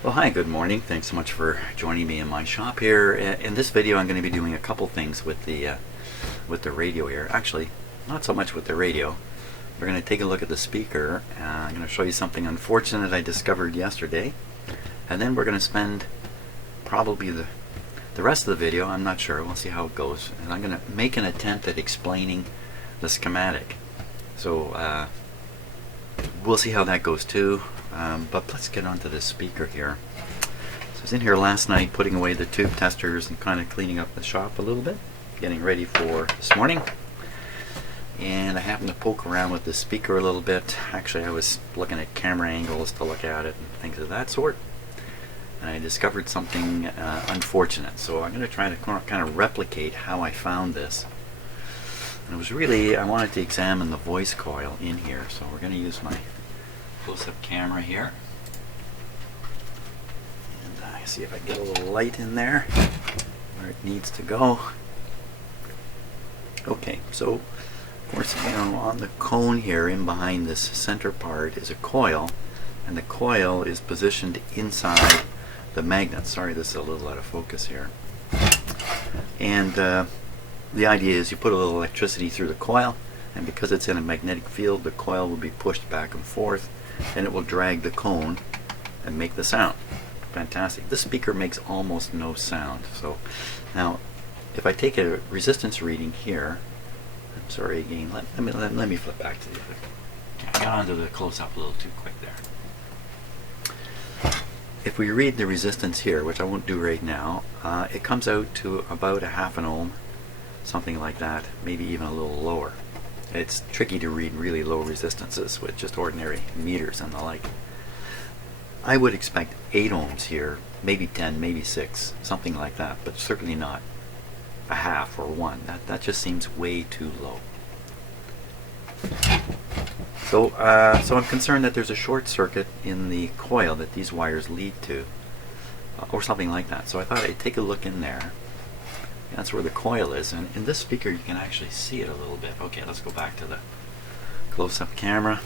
Well, hi, good morning. Thanks so much for joining me in my shop here. In this video, I'm going to be doing a couple things with the radio here. Actually, not so much with the radio. We're going to take a look at the speaker. I'm going to show you something unfortunate I discovered yesterday, and then we're going to spend probably the rest of the video. I'm not sure. We'll see how it goes. And I'm going to make an attempt at explaining the schematic. So we'll see how that goes too. But let's get onto this speaker here. So I was in here last night putting away the tube testers and kind of cleaning up the shop a little bit, getting ready for this morning. And I happened to poke around with the speaker a little bit. Actually, I was looking at camera angles to look at it and things of that sort. And I discovered something unfortunate. So I'm going to try to kind of replicate how I found this. And it was really, I wanted to examine the voice coil in here. So we're going to use my close-up camera here, and see if I can get a little light in there where it needs to go. Okay, so of course, on the cone here in behind this center part is a coil, and the coil is positioned inside the magnet. Sorry, this is a little out of focus here. And the idea is you put a little electricity through the coil, and because it's in a magnetic field, the coil will be pushed back and forth, and it will drag the cone and make the sound. Fantastic. This speaker makes almost no sound. So now, if I take a resistance reading here, I'm sorry again, let me flip back to the other. I got onto the close-up a little too quick there. If we read the resistance here, which I won't do right now, it comes out to about a half an ohm, something like that, maybe even a little lower. It's tricky to read really low resistances with just ordinary meters and the like. I would expect 8 ohms here, maybe 10, maybe 6, something like that, but certainly not a half or 1. That just seems way too low. So I'm concerned that there's a short circuit in the coil that these wires lead to, or something like that. So I thought I'd take a look in there. That's where the coil is, and in this speaker you can actually see it a little bit. Okay, let's go back to the close-up camera,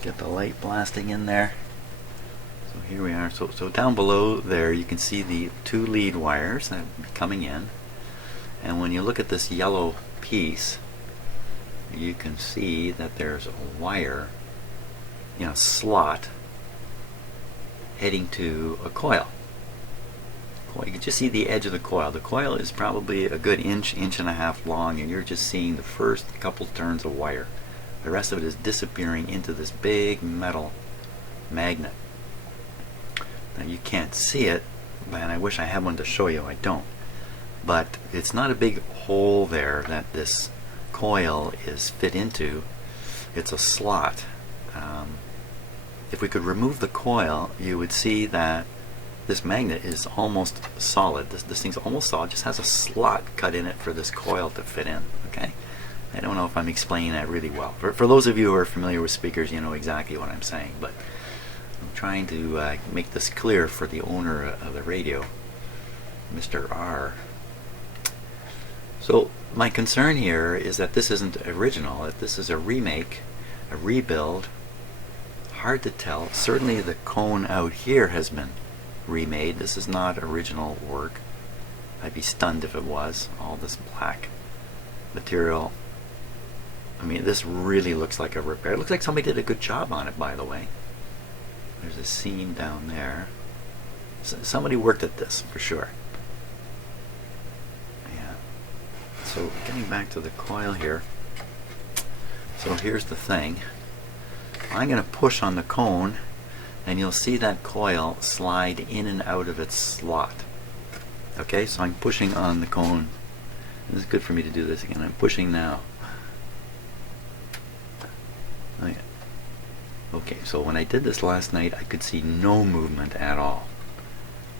get the light blasting in there. So here we are. So down below there you can see the 2 lead wires that are coming in, and when you look at this yellow piece, you can see that there's a wire, slot heading to a coil. You can just see the edge of the coil. The coil is probably a good inch and a half long, and you're just seeing the first couple turns of wire. The rest of it is disappearing into this big metal magnet. Now you can't see it, and I wish I had one to show you. I don't. But it's not a big hole there that this coil is fit into. It's a slot. If we could remove the coil, you would see that this magnet is almost solid. This thing's almost solid. It just has a slot cut in it for this coil to fit in. Okay, I don't know if I'm explaining that really well. For those of you who are familiar with speakers, you know exactly what I'm saying. But I'm trying to make this clear for the owner of the radio, Mr. R. So my concern here is that this isn't original. That this is a remake, a rebuild. Hard to tell. Certainly the cone out here has been remade. This is not original work. I'd be stunned if it was. All this black material. I mean, this really looks like a repair. It looks like somebody did a good job on it, by the way. There's a seam down there. Somebody worked at this for sure. Yeah. So getting back to the coil here. So here's the thing. I'm going to push on the cone, and you'll see that coil slide in and out of its slot. Okay, so I'm pushing on the cone. This is good for me to do this again. I'm pushing now. Okay, so when I did this last night, I could see no movement at all.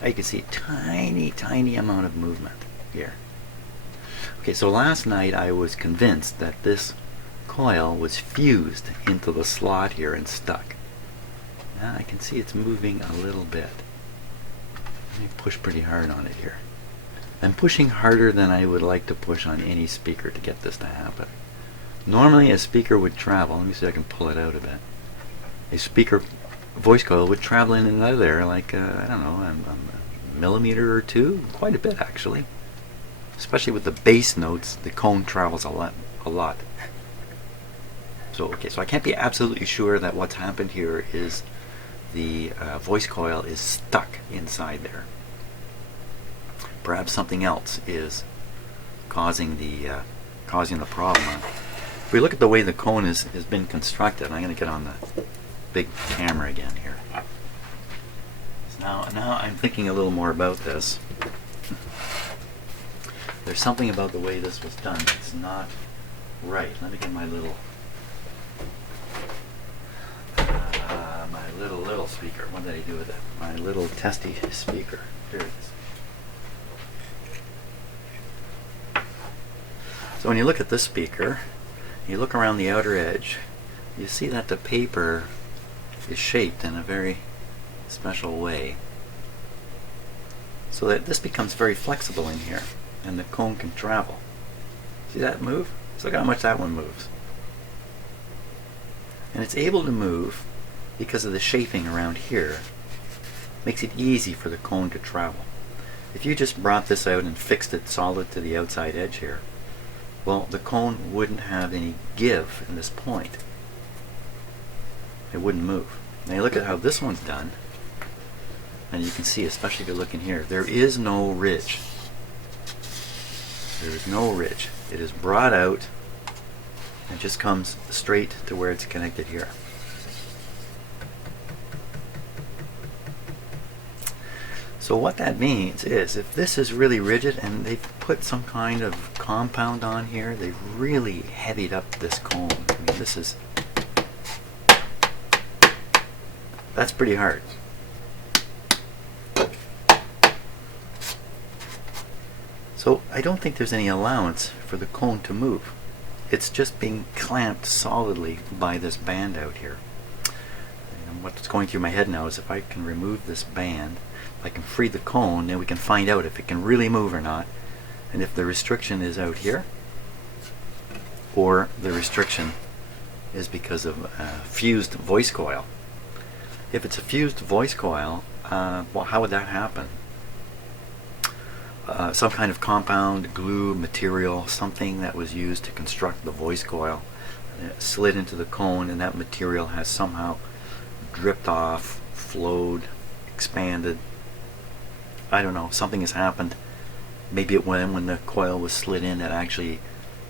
I could see a tiny amount of movement here. Okay, so last night I was convinced that this coil was fused into the slot here and stuck. Now I can see it's moving a little bit. Let me push pretty hard on it here. I'm pushing harder than I would like to push on any speaker to get this to happen. Normally a speaker would travel. Let me see if I can pull it out a bit. A speaker voice coil would travel in and out of there like, I don't know, a millimeter or two, quite a bit actually. Especially with the bass notes, the cone travels a lot. So, okay, so I can't be absolutely sure that what's happened here is the voice coil is stuck inside there. Perhaps something else is causing the problem. If we look at the way the cone has been constructed, I'm going to get on the big camera again here. So now I'm thinking a little more about this. There's something about the way this was done that's not right. Let me get my little little speaker. What did I do with it? My little testy speaker. Here it is. So when you look at this speaker, you look around the outer edge, you see that the paper is shaped in a very special way, so that this becomes very flexible in here, and the cone can travel. See that move? So look how much that one moves. And it's able to move because of the shaping around here. Makes it easy for the cone to travel. If you just brought this out and fixed it solid to the outside edge here, well, the cone wouldn't have any give in this point. It wouldn't move. Now you look at how this one's done, and you can see, especially if you look in here, there is no ridge. There is no ridge. It is brought out and just comes straight to where it's connected here. So what that means is, if this is really rigid and they've put some kind of compound on here, they've really heavied up this cone. I mean, that's pretty hard. So I don't think there's any allowance for the cone to move. It's just being clamped solidly by this band out here. And what's going through my head now is, if I can remove this band, I can free the cone, then we can find out if it can really move or not, and if the restriction is out here, or the restriction is because of a fused voice coil. If it's a fused voice coil, well, how would that happen? Some kind of compound, glue, material, something that was used to construct the voice coil, slid into the cone, and that material has somehow dripped off, flowed, expanded. I don't know, something has happened. Maybe when the coil was slid in, it actually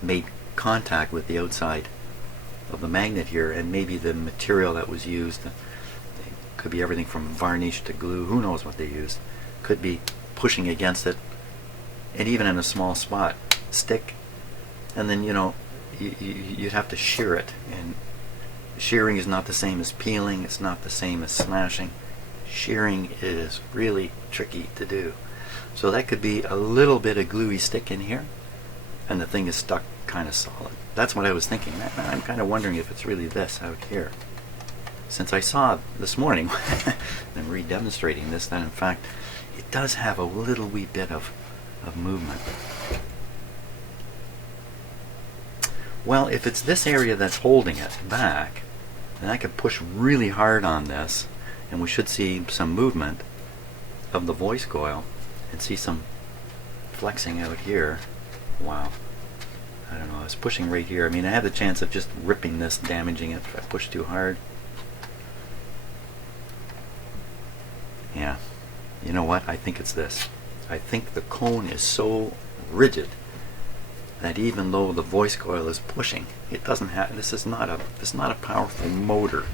made contact with the outside of the magnet here, and maybe the material that was used, could be everything from varnish to glue, who knows what they used, could be pushing against it, and even in a small spot, stick, and then, you know, you'd have to shear it, and shearing is not the same as peeling, it's not the same as smashing. Shearing is really tricky to do. So that could be a little bit of gluey stick in here, and the thing is stuck kind of solid. That's what I was thinking. I'm kind of wondering if it's really this out here. Since I saw this morning, them re-demonstrating this, that in fact it does have a little wee bit of movement. Well, if it's this area that's holding it back, then I could push really hard on this, and we should see some movement of the voice coil and see some flexing out here. Wow. I don't know, I was pushing right here. I mean, I have the chance of just ripping this, damaging it if I push too hard. Yeah. You know what? I think it's this. I think the cone is so rigid that even though the voice coil is pushing, it doesn't have, this is not a powerful motor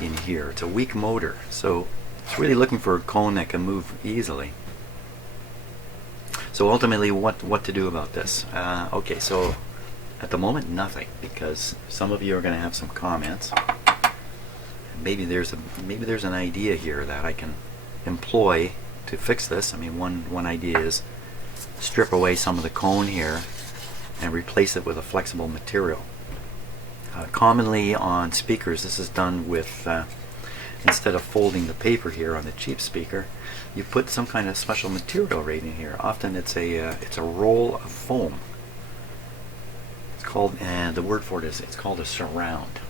in here. It's a weak motor, so it's really looking for a cone that can move easily. So ultimately, what to do about this? Okay, so at the moment, nothing, because some of you are going to have some comments. Maybe there's an idea here that I can employ to fix this. I mean, one idea is strip away some of the cone here and replace it with a flexible material. Commonly on speakers, this is done with, instead of folding the paper here on the cheap speaker, you put some kind of special material right in here. Often it's a roll of foam. It's called, and the word for it is, it's called a surround.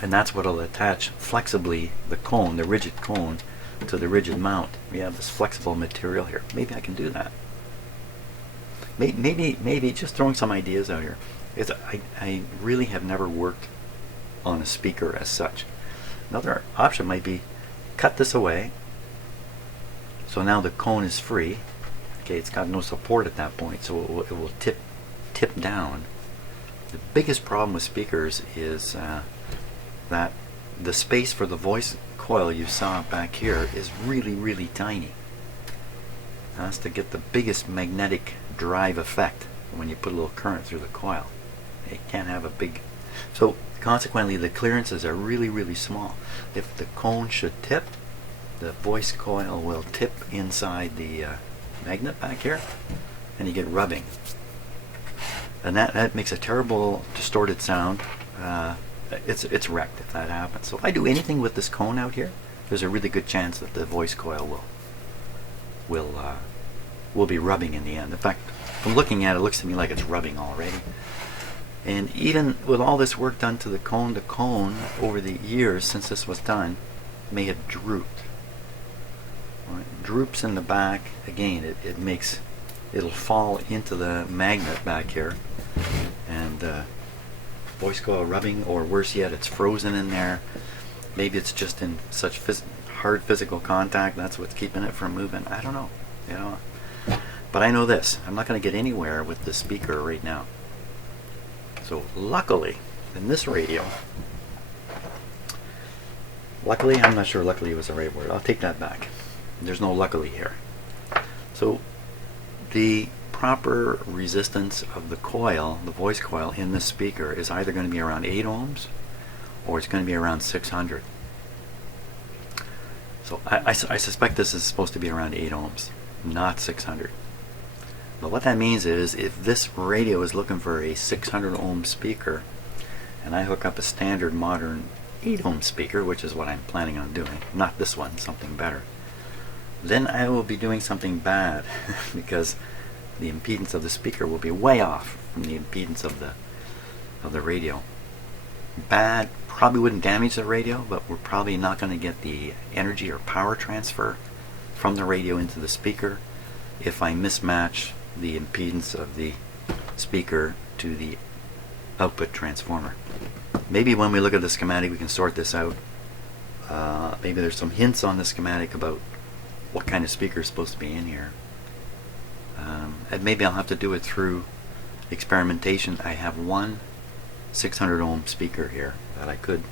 and that's what will attach flexibly the cone, the rigid cone, to the rigid mount. We have this flexible material here. Maybe I can do that. Maybe just throwing some ideas out here. I really have never worked on a speaker as such. Another option might be cut this away. So now the cone is free. Okay, it's got no support at that point, so it will tip down. The biggest problem with speakers is that the space for the voice coil you saw back here is really tiny. That's to get the biggest magnetic drive effect when you put a little current through the coil. It can't have a big... So consequently the clearances are really small. If the cone should tip, the voice coil will tip inside the magnet back here, and you get rubbing. And that makes a terrible distorted sound. It's wrecked if that happens. So if I do anything with this cone out here, there's a really good chance that the voice coil will be rubbing in the end. In fact, from looking at it, it looks to me like it's rubbing already. And even with all this work done to the cone over the years since this was done, may have drooped. Right? Droops in the back. Again, it'll fall into the magnet back here, and voice coil rubbing, or worse yet, it's frozen in there. Maybe it's just in such hard physical contact that's what's keeping it from moving. I don't know, But I know this: I'm not going to get anywhere with the speaker right now. So luckily, in this radio, I'm not sure luckily was the right word. I'll take that back. There's no luckily here. So the proper resistance of the coil, the voice coil in this speaker, is either going to be around 8 ohms or it's going to be around 600. So I suspect this is supposed to be around 8 ohms, not 600. But what that means is, if this radio is looking for a 600 ohm speaker, and I hook up a standard modern 8 ohm speaker, which is what I'm planning on doing, not this one, something better, then I will be doing something bad because the impedance of the speaker will be way off from the impedance of the radio. Bad, probably wouldn't damage the radio, but we're probably not going to get the energy or power transfer from the radio into the speaker if I mismatch the impedance of the speaker to the output transformer. Maybe when we look at the schematic we can sort this out. Maybe there's some hints on the schematic about what kind of speaker is supposed to be in here. And maybe I'll have to do it through experimentation. I have one 600 ohm speaker here that I could.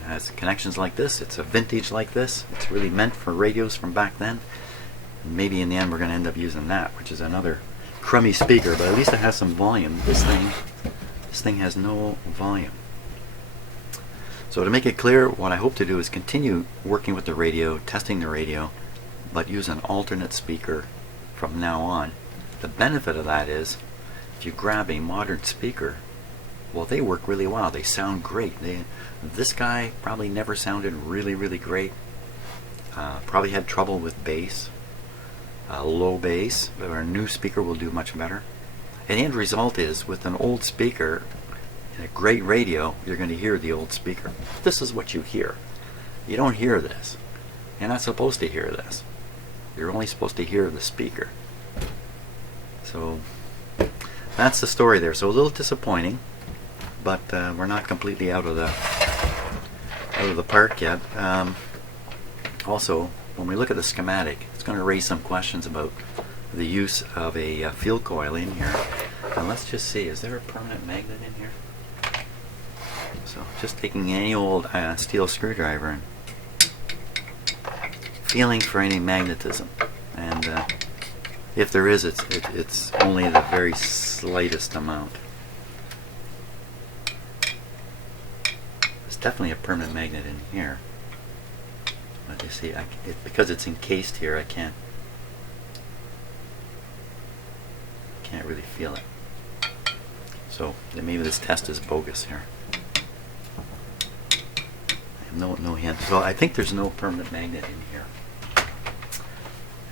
It has connections like this. It's a vintage like this. It's really meant for radios from back then. And maybe in the end we're going to end up using that, which is another crummy speaker, but at least it has some volume. This thing has no volume. So to make it clear, what I hope to do is continue working with the radio, testing the radio, but use an alternate speaker from now on. The benefit of that is, if you grab a modern speaker, well, they work really well. They sound great. This guy probably never sounded really great. Probably had trouble with bass, low bass. But our new speaker will do much better. And the end result is, with an old speaker in a great radio, you're going to hear the old speaker. This is what you hear. You don't hear this. You're not supposed to hear this. You're only supposed to hear the speaker. So that's the story there. So a little disappointing, but we're not completely out of the park yet. Also, when we look at the schematic, it's going to raise some questions about the use of a field coil in here. And let's just see, is there a permanent magnet in here? So just taking any old steel screwdriver and feeling for any magnetism, and if there is, it's only the very slightest amount. There's definitely a permanent magnet in here, but you see, because it's encased here, I can't really feel it. So maybe this test is bogus here. No hint. So I think there's no permanent magnet in here.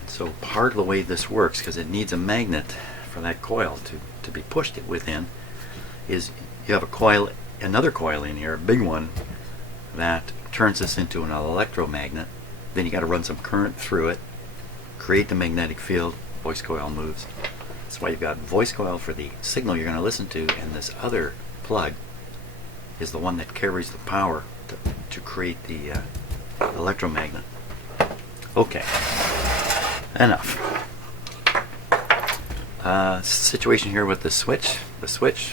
And so part of the way this works, because it needs a magnet for that coil to be pushed within, is you have a coil another coil in here, a big one, that turns this into an electromagnet. Then you got to run some current through it, create the magnetic field, voice coil moves. That's why you've got voice coil for the signal you're going to listen to, and this other plug is the one that carries the power to create the electromagnet. Okay, enough. Situation here with the switch.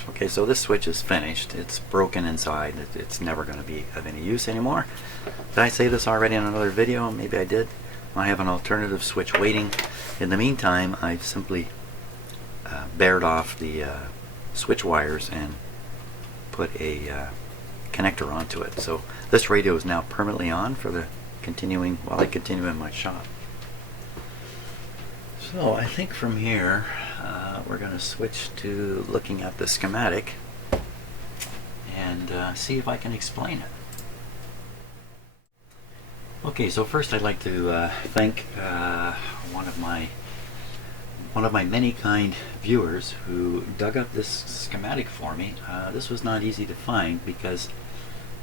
Okay, so this switch is finished. It's broken inside. It's never going to be of any use anymore. Did I say this already in another video? Maybe I did. I have an alternative switch waiting. In the meantime, I've simply bared off the switch wires and put a connector onto it. So this radio is now permanently on for the continuing while I continue in my shop. So I think from here we're going to switch to looking at the schematic and see if I can explain it. Okay, so first I'd like to thank one of my many kind viewers who dug up this schematic for me. This was not easy to find because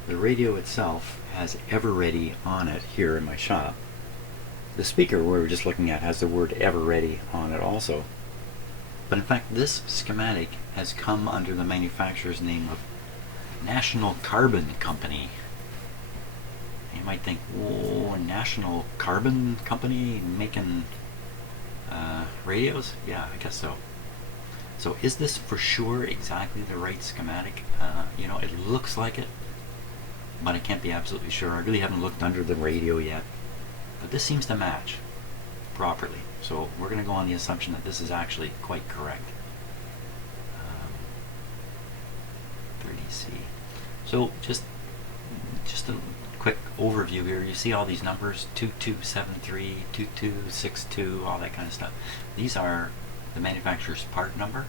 the radio itself has Eveready on it here in my shop. The speaker we were just looking at has the word Eveready on it also. But in fact, this schematic has come under the manufacturer's name of National Carbon Company. You might think, whoa, National Carbon Company making radios? Yeah, I guess so. So is this for sure exactly the right schematic? You know, it looks like it, but I can't be absolutely sure. I really haven't looked under the radio yet. But this seems to match properly. So we're going to go on the assumption that this is actually quite correct. 30C. So just a quick overview here. You see all these numbers, 2273, 2262, all that kind of stuff. These are the manufacturer's part number,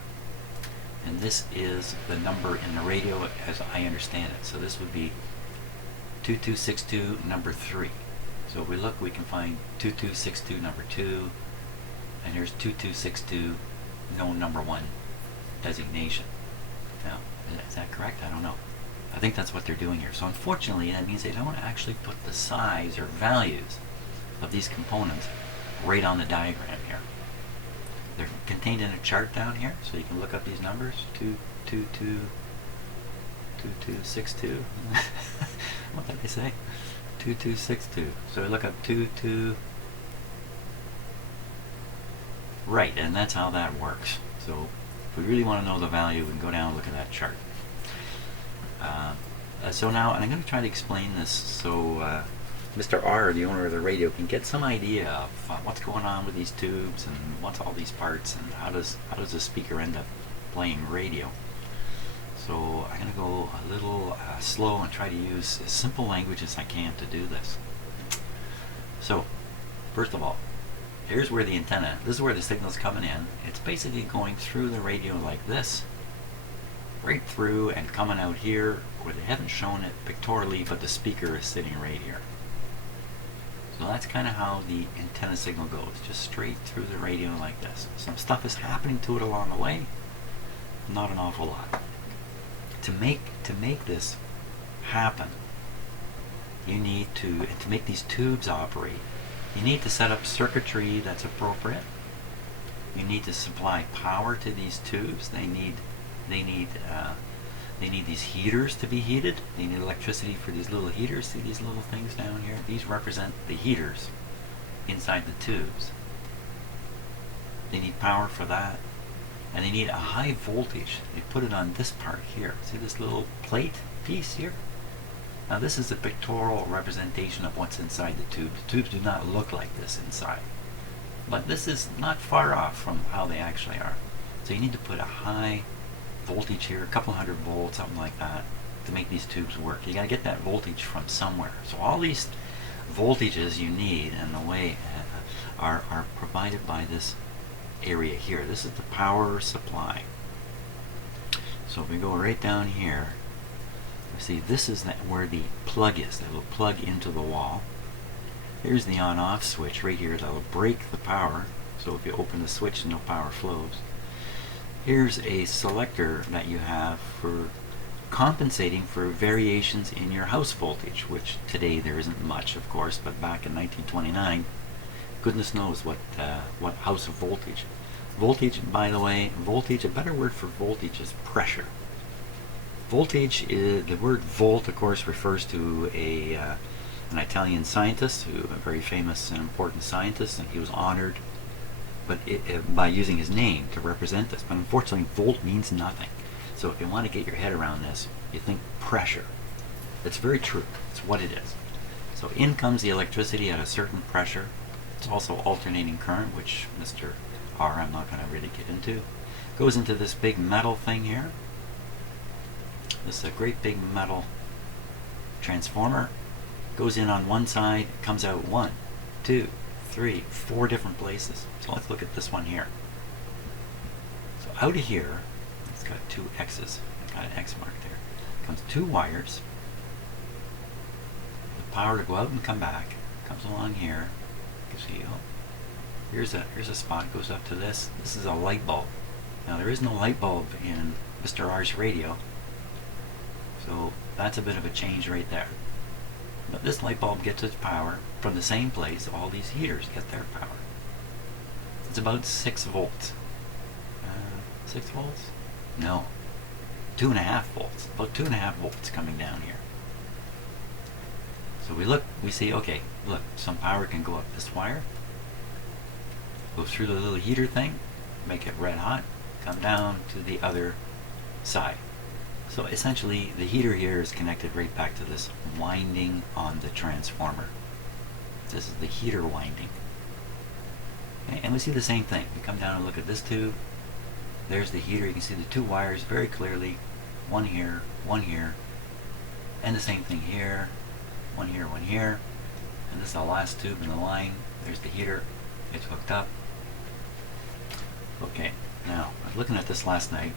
and this is the number in the radio as I understand it. So this would be 2262 number 3. So if we look, we can find 2262 number 2, and here's 2262 no number 1 designation. Now, is that correct? I don't know. I think that's what they're doing here. So unfortunately, that means they don't actually put the size or values of these components right on the diagram here. They're contained in a chart down here, so you can look up these numbers. 222, 2262. What did I say? 2262. So we look up 22. Right, and that's how that works. So if we really want to know the value, we can go down and look at that chart. So now, and I'm going to try to explain this so Mr. R, the owner of the radio, can get some idea of what's going on with these tubes and what's all these parts and how does the speaker end up playing radio. So I'm going to go a little slow and try to use as simple language as I can to do this. So first of all, here's where the antenna, this is where the signal's coming in. It's basically going through the radio like this, right through and coming out here where they haven't shown it pictorially, but the speaker is sitting right here. So that's kind of how the antenna signal goes, just straight through the radio like this. Some stuff is happening to it along the way, not an awful lot. To make this happen, you need to make these tubes operate, you need to set up circuitry that's appropriate. You need to supply power to these tubes. They need these heaters to be heated. They need electricity for these little heaters. See these little things down here? These represent the heaters inside the tubes. They need power for that. And they need a high voltage. They put it on this part here. See this little plate piece here? Now this is a pictorial representation of what's inside the tubes. The tubes do not look like this inside. But this is not far off from how they actually are. So you need to put a high voltage here, a couple hundred volts, something like that, to make these tubes work. You got to get that voltage from somewhere. So all these voltages you need in the way are provided by this area here. This is the power supply. So if we go right down here, you see this is where the plug is. That will plug into the wall. Here's the on-off switch right here that will break the power. So if you open the switch, no power flows. Here's a selector that you have for compensating for variations in your house voltage, which today there isn't much, of course, but back in 1929, goodness knows what house voltage. Voltage, by the way, voltage, a better word for voltage is pressure. Voltage is, the word volt, of course, refers to an Italian scientist, a very famous and important scientist, and he was honored by using his name to represent this. But unfortunately, volt means nothing. So if you want to get your head around this, you think pressure. It's very true. It's what it is. So in comes the electricity at a certain pressure. It's also alternating current, which Mr. R, I'm not going to really get into. Goes into this big metal thing here. This is a great big metal transformer. Goes in on one side, comes out 1, 2, 3, 4 different places. So let's look at this one here. So out of here, it's got 2 X's. It's got an X mark there. Comes 2 wires. The power to go out and come back. Comes along here. You can see, oh, here's a spot. Goes up to this. This is a light bulb. Now there is no light bulb in Mr. R's radio. So that's a bit of a change right there. But this light bulb gets its power from the same place all these heaters get their power. It's about 6 volts. 6 volts? No. 2.5 volts. About 2.5 volts coming down here. So we look, we see, okay, look, some power can go up this wire, go through the little heater thing, make it red hot, come down to the other side. So essentially, the heater here is connected right back to this winding on the transformer. This is the heater winding. Okay, and we see the same thing. We come down and look at this tube. There's the heater. You can see the 2 wires very clearly. One here, and the same thing here. One here. And this is the last tube in the line. There's the heater. It's hooked up. Okay, now, I was looking at this last night,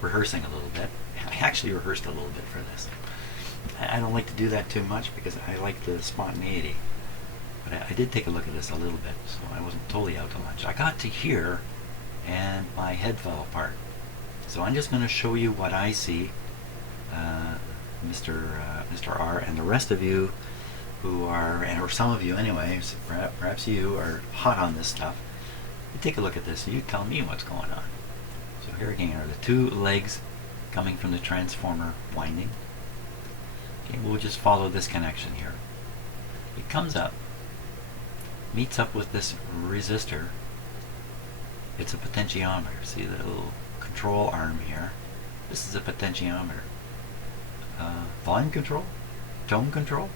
rehearsing a little bit. I actually rehearsed a little bit for this. I don't like to do that too much because I like the spontaneity. But I did take a look at this a little bit, so I wasn't totally out to lunch. I got to here, and my head fell apart. So I'm just going to show you what I see. Mr. R and the rest of you who are, or some of you anyway, perhaps you are hot on this stuff. You take a look at this and you tell me what's going on. So here again are the 2 legs coming from the transformer winding. Okay, we'll just follow this connection here. It comes up, meets up with this resistor. It's a potentiometer. See the little control arm here? This is a potentiometer. Volume control? Tone control?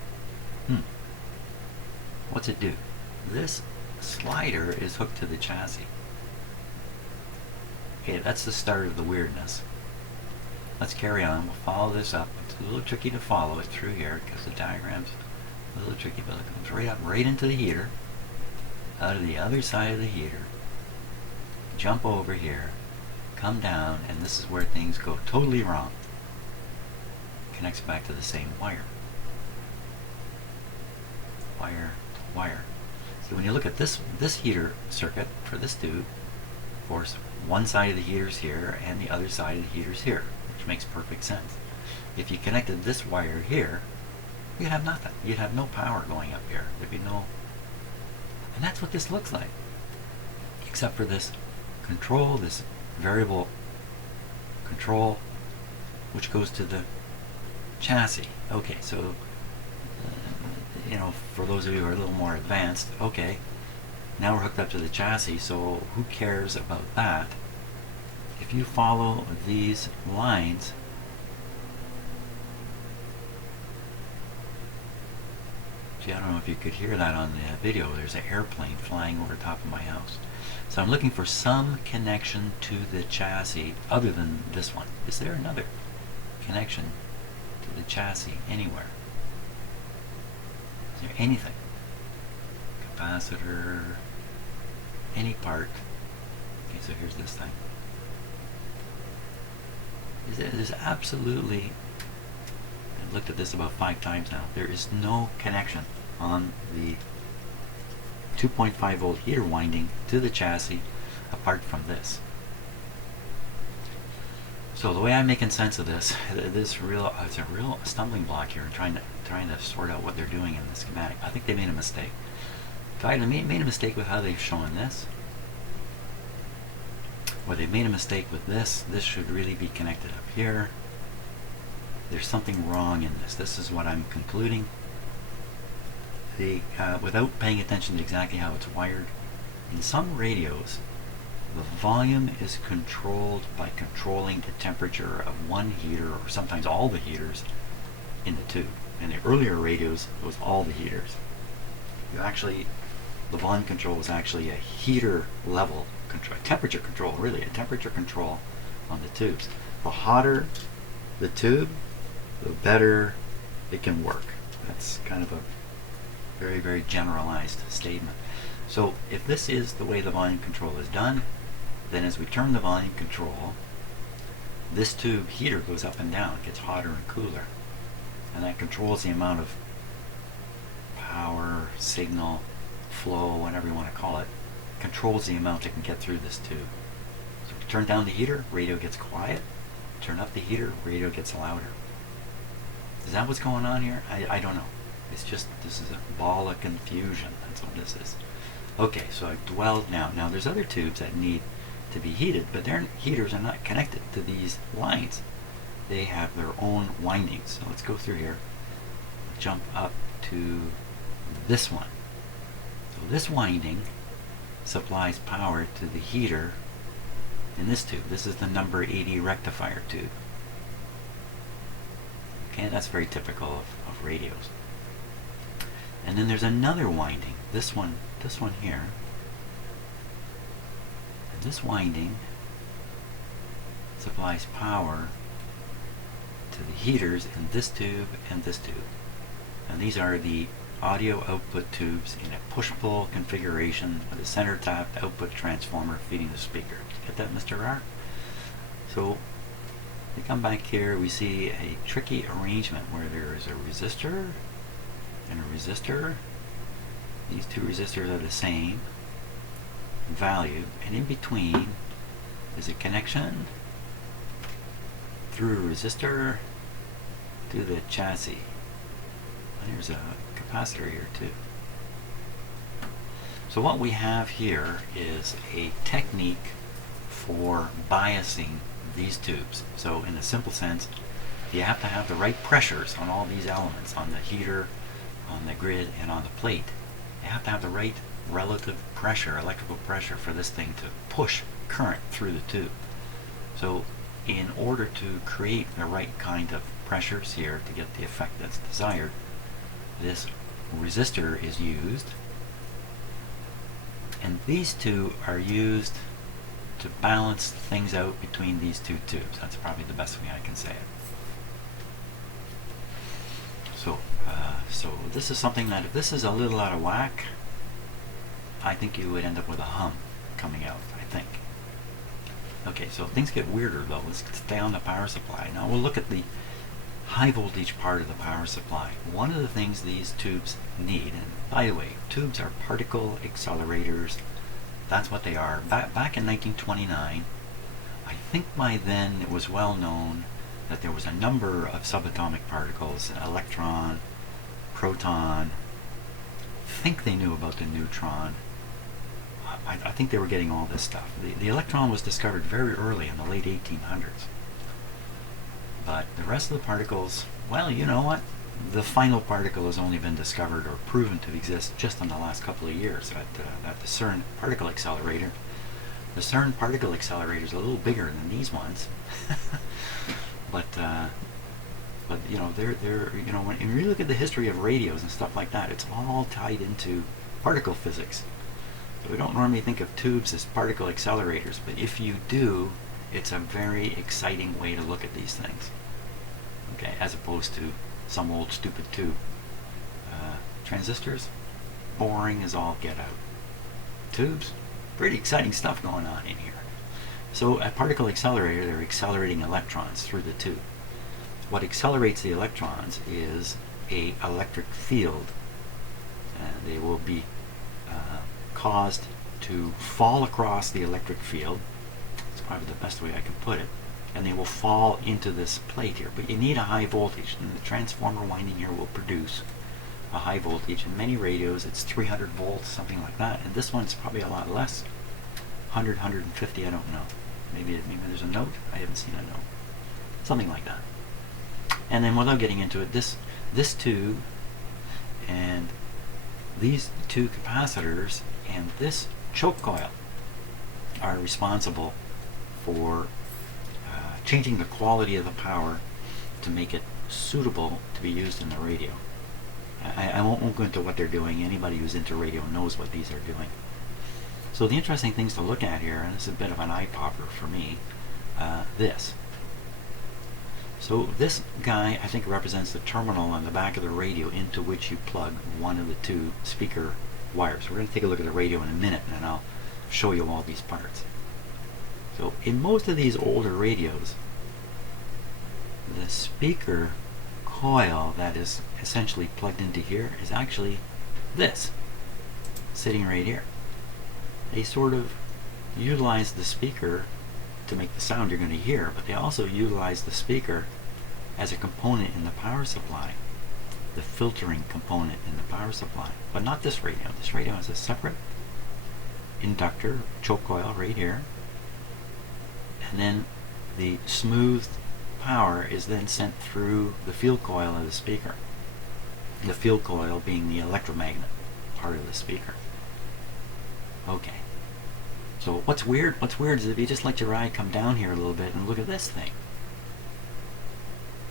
What's it do? This slider is hooked to the chassis. Okay, that's the start of the weirdness. Let's carry on. We'll follow this up. It's a little tricky to follow it through here because the diagram's a little tricky, but it comes right up, right into the heater, out of the other side of the heater, jump over here, come down, and this is where things go totally wrong. Connects back to the same wire. Wire to wire. So when you look at this heater circuit for this tube, of course, one side of the heater's here and the other side of the heater's here, which makes perfect sense. If you connected this wire here, you'd have nothing. You'd have no power going up here. There'd be no... And that's what this looks like. Except for this control, this variable control, which goes to the chassis. Okay, so, you know, for those of you who are a little more advanced, okay, now we're hooked up to the chassis, so who cares about that? If you follow these lines, see, I don't know if you could hear that on the video, there's an airplane flying over top of my house. So I'm looking for some connection to the chassis other than this one. Is there another connection to the chassis anywhere? Is there anything? Capacitor, any part. Okay, so here's this thing. There's absolutely, I've looked at this about 5 times now, there is no connection on the 2.5 volt heater winding to the chassis apart from this. So the way I'm making sense of this, it's a real stumbling block here in trying to sort out what they're doing in the schematic. I think they made a mistake. They either made a mistake with how they've shown this, or they made a mistake with this. This should really be connected up here. There's something wrong in this. This is what I'm concluding. Without paying attention to exactly how it's wired, in some radios, the volume is controlled by controlling the temperature of one heater, or sometimes all the heaters, in the tube. In the earlier radios, it was all the heaters. The volume control was actually a heater level control, temperature control, really, a temperature control on the tubes. The hotter the tube, the better it can work. That's kind of a very, very generalized statement. So if this is the way the volume control is done, then as we turn the volume control, this tube heater goes up and down, gets hotter and cooler. And that controls the amount of power, signal, flow, whatever you want to call it, controls the amount it can get through this tube. So if you turn down the heater, radio gets quiet. Turn up the heater, radio gets louder. Is that what's going on here? I don't know. It's just, this is a ball of confusion. That's what this is. Okay, so I've dwelled now. Now there's other tubes that need to be heated, but their heaters are not connected to these lines. They have their own windings. So let's go through here. Jump up to this one. So this winding supplies power to the heater in this tube. This is the number 80 rectifier tube. Okay, that's very typical of radios. And then there's another winding. This one here. And this winding supplies power to the heaters in this tube and this tube. And these are the audio output tubes in a push-pull configuration with a center tapped output transformer feeding the speaker. Get that, Mr. R? So we come back here, we see a tricky arrangement where there is a resistor and a resistor. These two resistors are the same value, and in between is a connection through a resistor to the chassis. And there's a capacitor here too. So what we have here is a technique for biasing these tubes. So in a simple sense, you have to have the right pressures on all these elements, on the heater, on the grid, and on the plate. You have to have the right relative pressure, electrical pressure, for this thing to push current through the tube. So in order to create the right kind of pressures here to get the effect that's desired, this resistor is used, and these two are used to balance things out between these two tubes. That's probably the best way I can say it. So this is something that if this is a little out of whack, I think you would end up with a hum coming out, I think. Okay, so things get weirder though. Let's stay on the power supply. Now we'll look at the high voltage part of the power supply. One of the things these tubes need, and by the way, tubes are particle accelerators. That's what they are. Back in 1929, I think by then it was well known that there was a number of subatomic particles, an electron, proton. I think they knew about the neutron. I think they were getting all this stuff. The electron was discovered very early in the late 1800s. But the rest of the particles, well, you know what? The final particle has only been discovered or proven to exist just in the last couple of years at the CERN particle accelerator. The CERN particle accelerator is a little bigger than these ones, but you know, they're you know, when you look at the history of radios and stuff like that, it's all tied into particle physics. So we don't normally think of tubes as particle accelerators, but if you do, it's a very exciting way to look at these things. Okay, as opposed to some old stupid tube. Transistors, boring as all get out. Tubes, pretty exciting stuff going on in here. So a particle accelerator, they're accelerating electrons through the tube. What accelerates the electrons is an electric field. They will be caused to fall across the electric field. That's probably the best way I can put it. and they will fall into this plate here. But you need a high voltage, and the transformer winding here will produce a high voltage. In many radios it's 300 volts, something like that, and this one's probably a lot less, 100, 150, I don't know. Maybe there's a note. I haven't seen a note. Something like that. And then without getting into it, this tube and these two capacitors and this choke coil are responsible for changing the quality of the power to make it suitable to be used in the radio. I won't go into what they're doing. Anybody who's into radio knows what these are doing. So the interesting things to look at here, and this is a bit of an eye popper for me, this. So this guy, I think, represents the terminal on the back of the radio into which you plug one of the two speaker wires. We're going to take a look at the radio in a minute, and then I'll show you all these parts. So in most of these older radios, the speaker coil that is essentially plugged into here is actually this, sitting right here. They sort of utilize the speaker to make the sound you're going to hear, but they also utilize the speaker as a component in the power supply, the filtering component in the power supply. But not this radio. This radio has a separate inductor, choke coil right here, and then the smooth power is then sent through the field coil of the speaker. The field coil being the electromagnet part of the speaker. Okay. So what's weird is if you just let your eye come down here a little bit and look at this thing.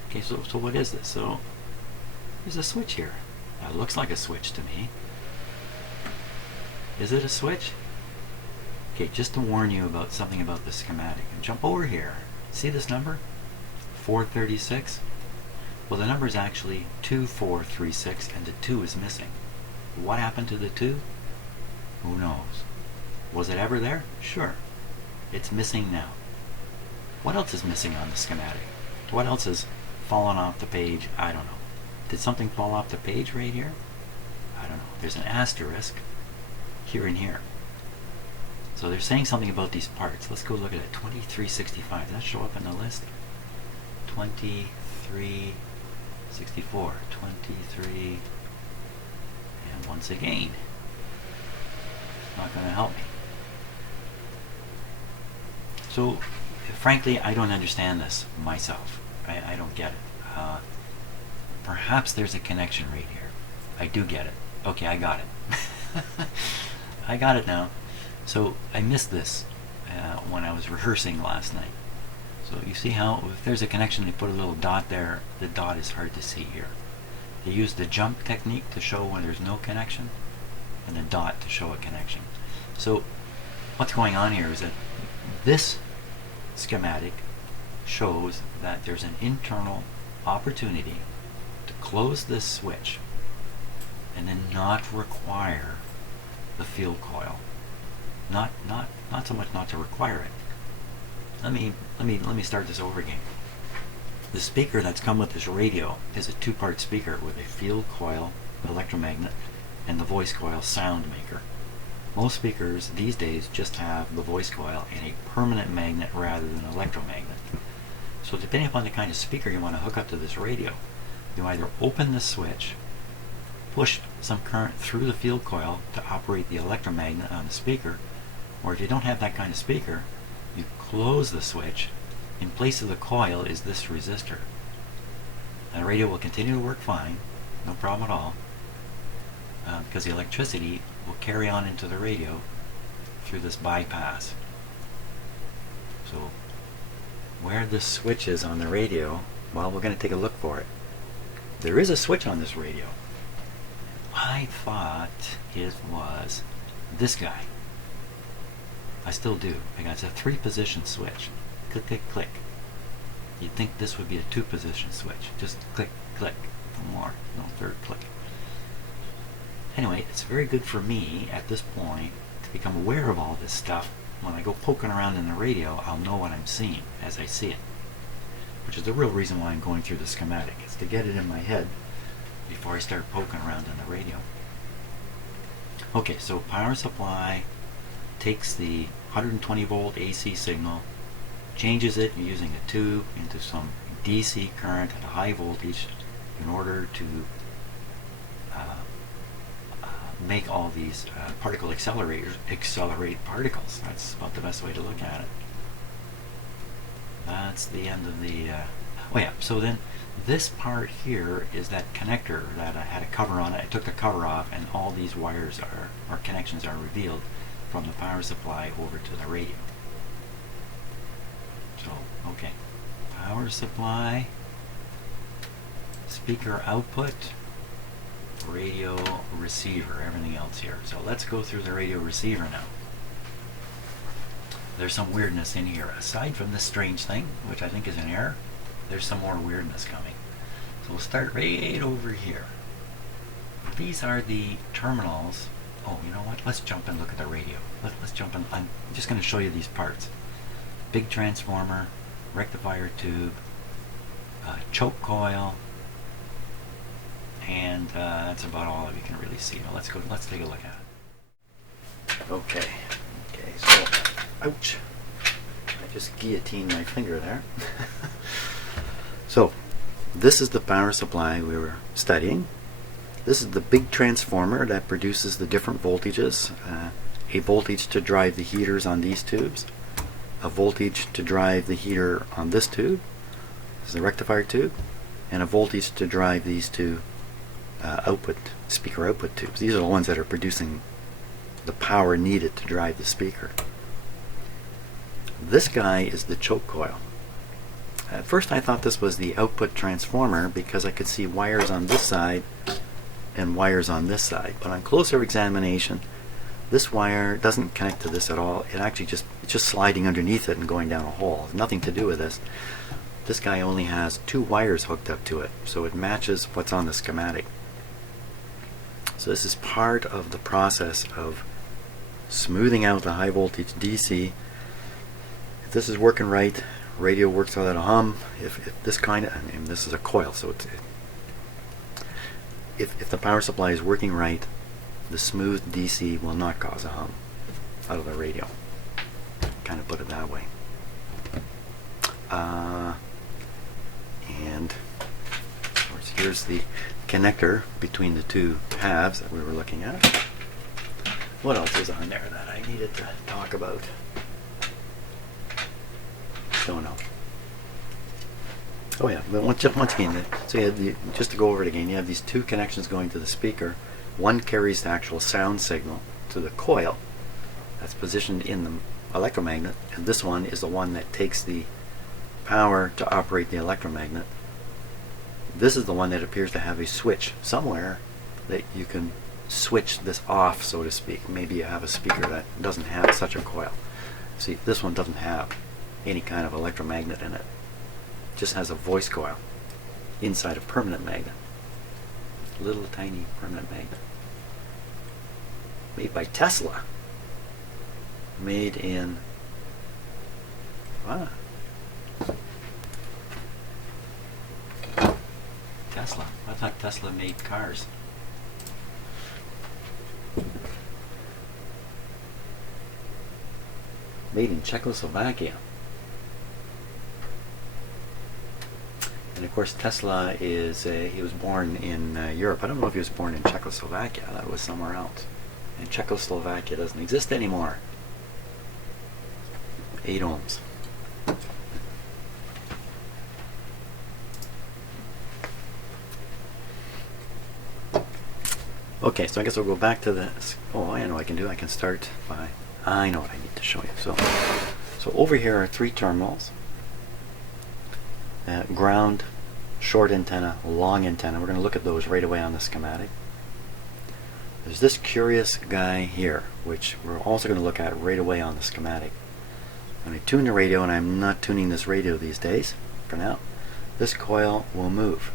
Okay, so what is this? So there's a switch here. That looks like a switch to me. Is it a switch? Okay, just to warn you about something about the schematic. Jump over here. See this number? 436? Well, the number is actually 2436, and the 2 is missing. What happened to the 2? Who knows? Was it ever there? Sure. It's missing now. What else is missing on the schematic? What else has fallen off the page? I don't know. Did something fall off the page right here? I don't know. There's an asterisk here and here. So they're saying something about these parts. Let's go look at it. 2365. Does that show up in the list? 2364. 23. And once again, it's not going to help me. So, frankly, I don't understand this myself. I don't get it. Perhaps there's a connection right here. I do get it. Okay, I got it. I got it now. So I missed this when I was rehearsing last night. So you see how if there's a connection, they put a little dot there. The dot is hard to see here. They use the jump technique to show when there's no connection, and the dot to show a connection. So what's going on here is that this schematic shows that there's an internal opportunity to close this switch and then not require the field coil. Not so much not to require it. Let me start this over again. The speaker that's come with this radio is a two-part speaker with a field coil electromagnet and the voice coil sound maker. Most speakers these days just have the voice coil and a permanent magnet rather than an electromagnet. So depending upon the kind of speaker you want to hook up to this radio, you either open the switch, push some current through the field coil to operate the electromagnet on the speaker, or if you don't have that kind of speaker, you close the switch. In place of the coil is this resistor. And the radio will continue to work fine, no problem at all, because the electricity will carry on into the radio through this bypass. So where this switch is on the radio, well, we're going to take a look for it. There is a switch on this radio. I thought it was this guy. I still do. It's a 3-position switch. Click, click, click. You'd think this would be a 2-position switch. Just click, click. No more. No third click. Anyway, it's very good for me at this point to become aware of all this stuff. When I go poking around in the radio, I'll know what I'm seeing as I see it. Which is the real reason why I'm going through the schematic. It's to get it in my head before I start poking around in the radio. Okay, so power supply takes the 120 volt AC signal changes it using a tube into some DC current at a high voltage in order to make all these particle accelerators accelerate particles. That's about the best way to look at it. That's the end of the oh yeah, so then this part here is that connector that I had a cover on it. I took the cover off, and all these wires or connections are revealed from the power supply over to the radio. So, okay, power supply, speaker output, radio receiver, everything else here. So let's go through the radio receiver now. There's some weirdness in here. Aside from this strange thing, which I think is an error, there's some more weirdness coming. So we'll start right over here. These are the terminals. Oh, you know what? Let's jump and look at the radio. Let's jump in. I'm just going to show you these parts. Big transformer, rectifier tube, choke coil, and that's about all you can really see. Now let's take a look at it. Okay, so, ouch. I just guillotined my finger there. So, this is the power supply we were studying. This is the big transformer that produces the different voltages. A voltage to drive the heaters on these tubes, a voltage to drive the heater on this tube, this is the rectifier tube, and a voltage to drive these two speaker output tubes. These are the ones that are producing the power needed to drive the speaker. This guy is the choke coil. At first I thought this was the output transformer because I could see wires on this side and wires on this side, but on closer examination this wire doesn't connect to this at all. It's just sliding underneath it and going down a hole. Nothing to do with this. This guy only has two wires hooked up to it, so it matches what's on the schematic. So this is part of the process of smoothing out the high voltage DC. If this is working right, radio works without a hum. If this kind of, and this is a coil, so if the power supply is working right, the smooth DC will not cause a hum out of the radio. Kind of put it that way. And of course, here's the connector between the two halves that we were looking at. What else is on there that I needed to talk about? Don't know. Oh yeah, but once again, so you have just to go over it again, you have these two connections going to the speaker. One carries the actual sound signal to the coil that's positioned in the electromagnet, and this one is the one that takes the power to operate the electromagnet. This is the one that appears to have a switch somewhere that you can switch this off, so to speak. Maybe you have a speaker that doesn't have such a coil. See, this one doesn't have any kind of electromagnet in it. It just has a voice coil inside a permanent magnet. Little tiny permanent magnet. Made by Tesla. Made in... Wow. Tesla. I thought Tesla made cars. Made in Czechoslovakia. And of course Tesla is, he was born in Europe. I don't know if he was born in Czechoslovakia. That was somewhere else. And Czechoslovakia doesn't exist anymore. 8 ohms. Okay, so I guess we'll go back to this. Oh, I know what I can do. I can start by... I know what I need to show you. So over here are 3 terminals. Ground, short antenna, long antenna. We're going to look at those right away on the schematic. There's this curious guy here, which we're also going to look at right away on the schematic. When I tune the radio, and I'm not tuning this radio these days, for now, this coil will move.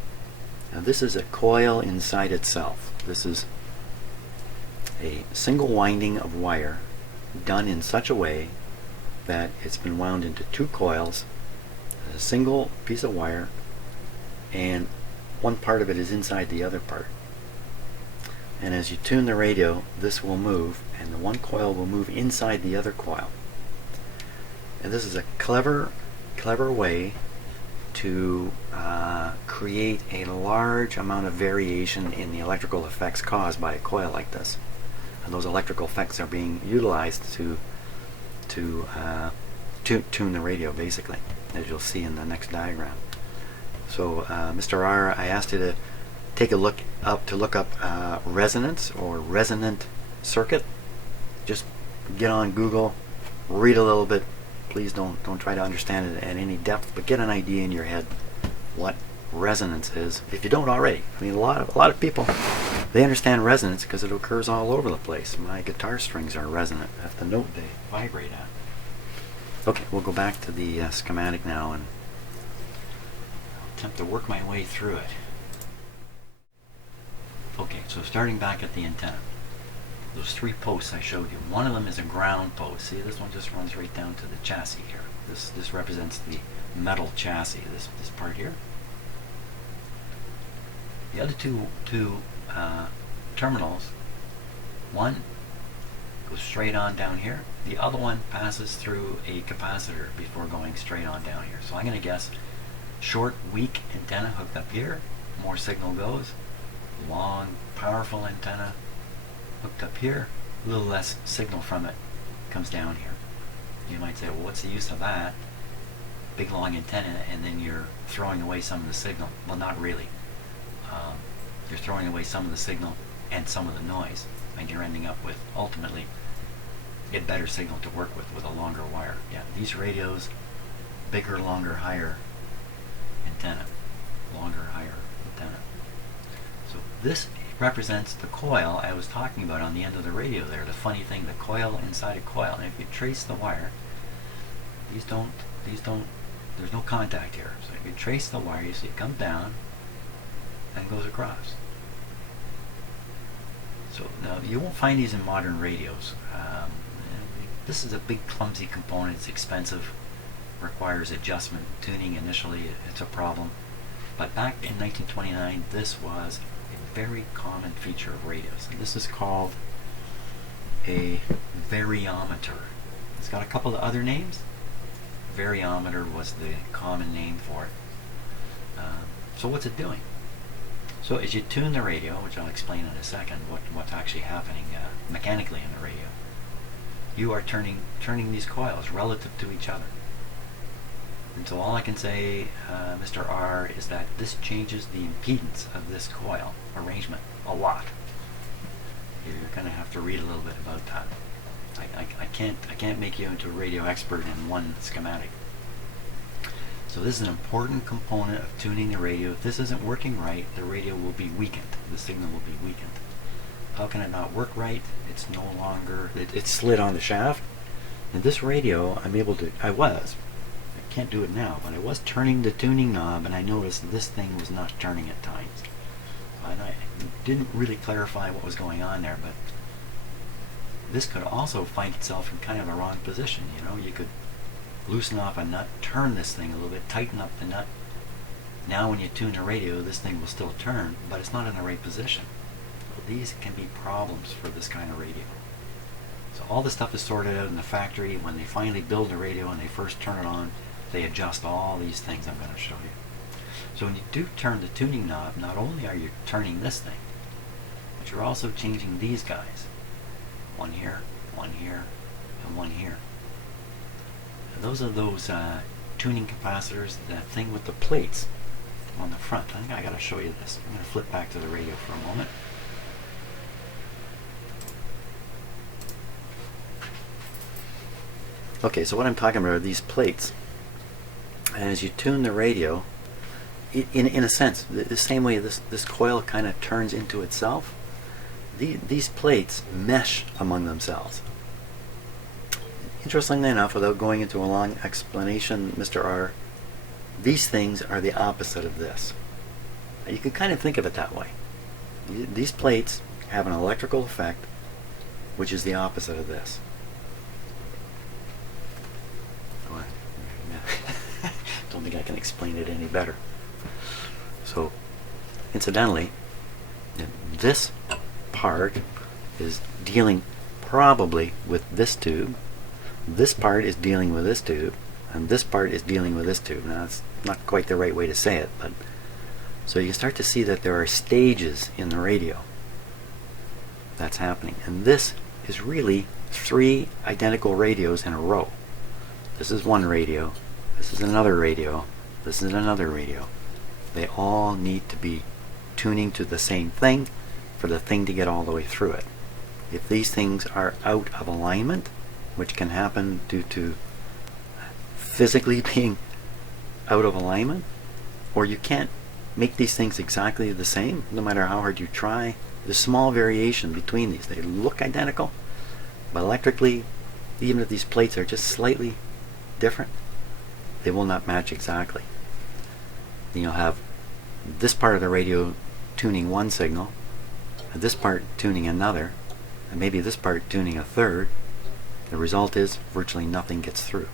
Now this is a coil inside itself. This is a single winding of wire done in such a way that it's been wound into 2 coils, a single piece of wire, and one part of it is inside the other part. And as you tune the radio, this will move, and the one coil will move inside the other coil. And this is a clever clever way to create a large amount of variation in the electrical effects caused by a coil like this. And those electrical effects are being utilized to tune the radio, basically, as you'll see in the next diagram. So Mr. R, I asked you to take a look up resonance or resonant circuit. Just get on Google, read a little bit. Please don't try to understand it at any depth, but get an idea in your head what resonance is, if you don't already. I mean, a lot of people, they understand resonance because it occurs all over the place. My guitar strings are resonant at the note they vibrate at. Okay, we'll go back to the schematic now and attempt to work my way through it. Okay, so starting back at the antenna. Those 3 posts I showed you, one of them is a ground post. See, this one just runs right down to the chassis here. This represents the metal chassis, this part here. The other two terminals, one goes straight on down here. The other one passes through a capacitor before going straight on down here. So I'm going to guess short, weak antenna hooked up here, more signal goes. Long, powerful antenna hooked up here, a little less signal from it comes down here. You might say, well, what's the use of that? Big long antenna, and then you're throwing away some of the signal. Well, not really. You're throwing away some of the signal and some of the noise, and you're ending up with, ultimately, a better signal to work with a longer wire. Yeah, these radios, bigger, longer, higher antenna. Longer, higher antenna. So this represents the coil I was talking about on the end of the radio there. The funny thing, the coil inside a coil. And if you trace the wire, these don't, there's no contact here. So if you trace the wire, you see it comes down and goes across. So now you won't find these in modern radios. This is a big clumsy component. It's expensive, requires adjustment, tuning. Initially it's a problem, but back in 1929 this was a very common feature of radios, and this is called a variometer. It's got a couple of other names. Variometer was the common name for it. So what's it doing? So as you tune the radio, which I'll explain in a second, what's actually happening mechanically in the radio, you are turning these coils relative to each other. And so all I can say, Mr. R, is that this changes the impedance of this coil arrangement a lot. You're going to have to read a little bit about that. I can't make you into a radio expert in one schematic. So this is an important component of tuning the radio. If this isn't working right, the radio will be weakened. The signal will be weakened. How can it not work right? It's no longer, it's slid on the shaft. And this radio, I can't do it now, but I was turning the tuning knob and I noticed this thing was not turning at times. And I didn't really clarify what was going on there, but this could also find itself in kind of a wrong position. You know, you could loosen off a nut, turn this thing a little bit, tighten up the nut. Now when you tune the radio, this thing will still turn, but it's not in the right position. So these can be problems for this kind of radio. So all this stuff is sorted out in the factory. When they finally build the radio and they first turn it on, they adjust all these things I'm going to show you. So when you do turn the tuning knob, not only are you turning this thing, but you're also changing these guys. One here, and one here. And those are those tuning capacitors, that thing with the plates on the front. I think I got to show you this. I'm going to flip back to the radio for a moment. Okay, so what I'm talking about are these plates. And as you tune the radio, in a sense, the same way this coil kind of turns into itself, these plates mesh among themselves. Interestingly enough, without going into a long explanation, Mr. R, these things are the opposite of this. You can kind of think of it that way. These plates have an electrical effect, which is the opposite of this. Don't think I can explain it any better. So, incidentally, this part is dealing probably with this tube. This part is dealing with this tube, and this part is dealing with this tube. Now that's not quite the right way to say it, but so you can start to see that there are stages in the radio that's happening, and this is really 3 identical radios in a row. This is one radio, this is another radio, this is another radio. They all need to be tuning to the same thing for the thing to get all the way through it. If these things are out of alignment, which can happen due to physically being out of alignment, or you can't make these things exactly the same, no matter how hard you try, there's small variation between these. They look identical, but electrically, even if these plates are just slightly different, they will not match exactly. Then you'll have this part of the radio tuning one signal, and this part tuning another, and maybe this part tuning a third. The result is virtually nothing gets through.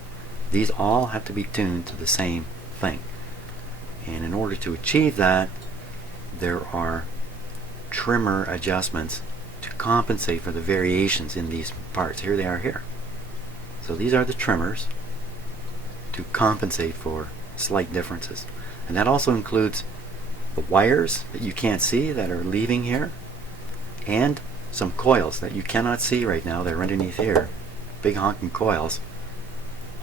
These all have to be tuned to the same thing. And in order to achieve that, there are trimmer adjustments to compensate for the variations in these parts. Here they are here. So these are the trimmers to compensate for slight differences. And that also includes the wires that you can't see that are leaving here, and some coils that you cannot see right now. They're underneath here. Big honking coils.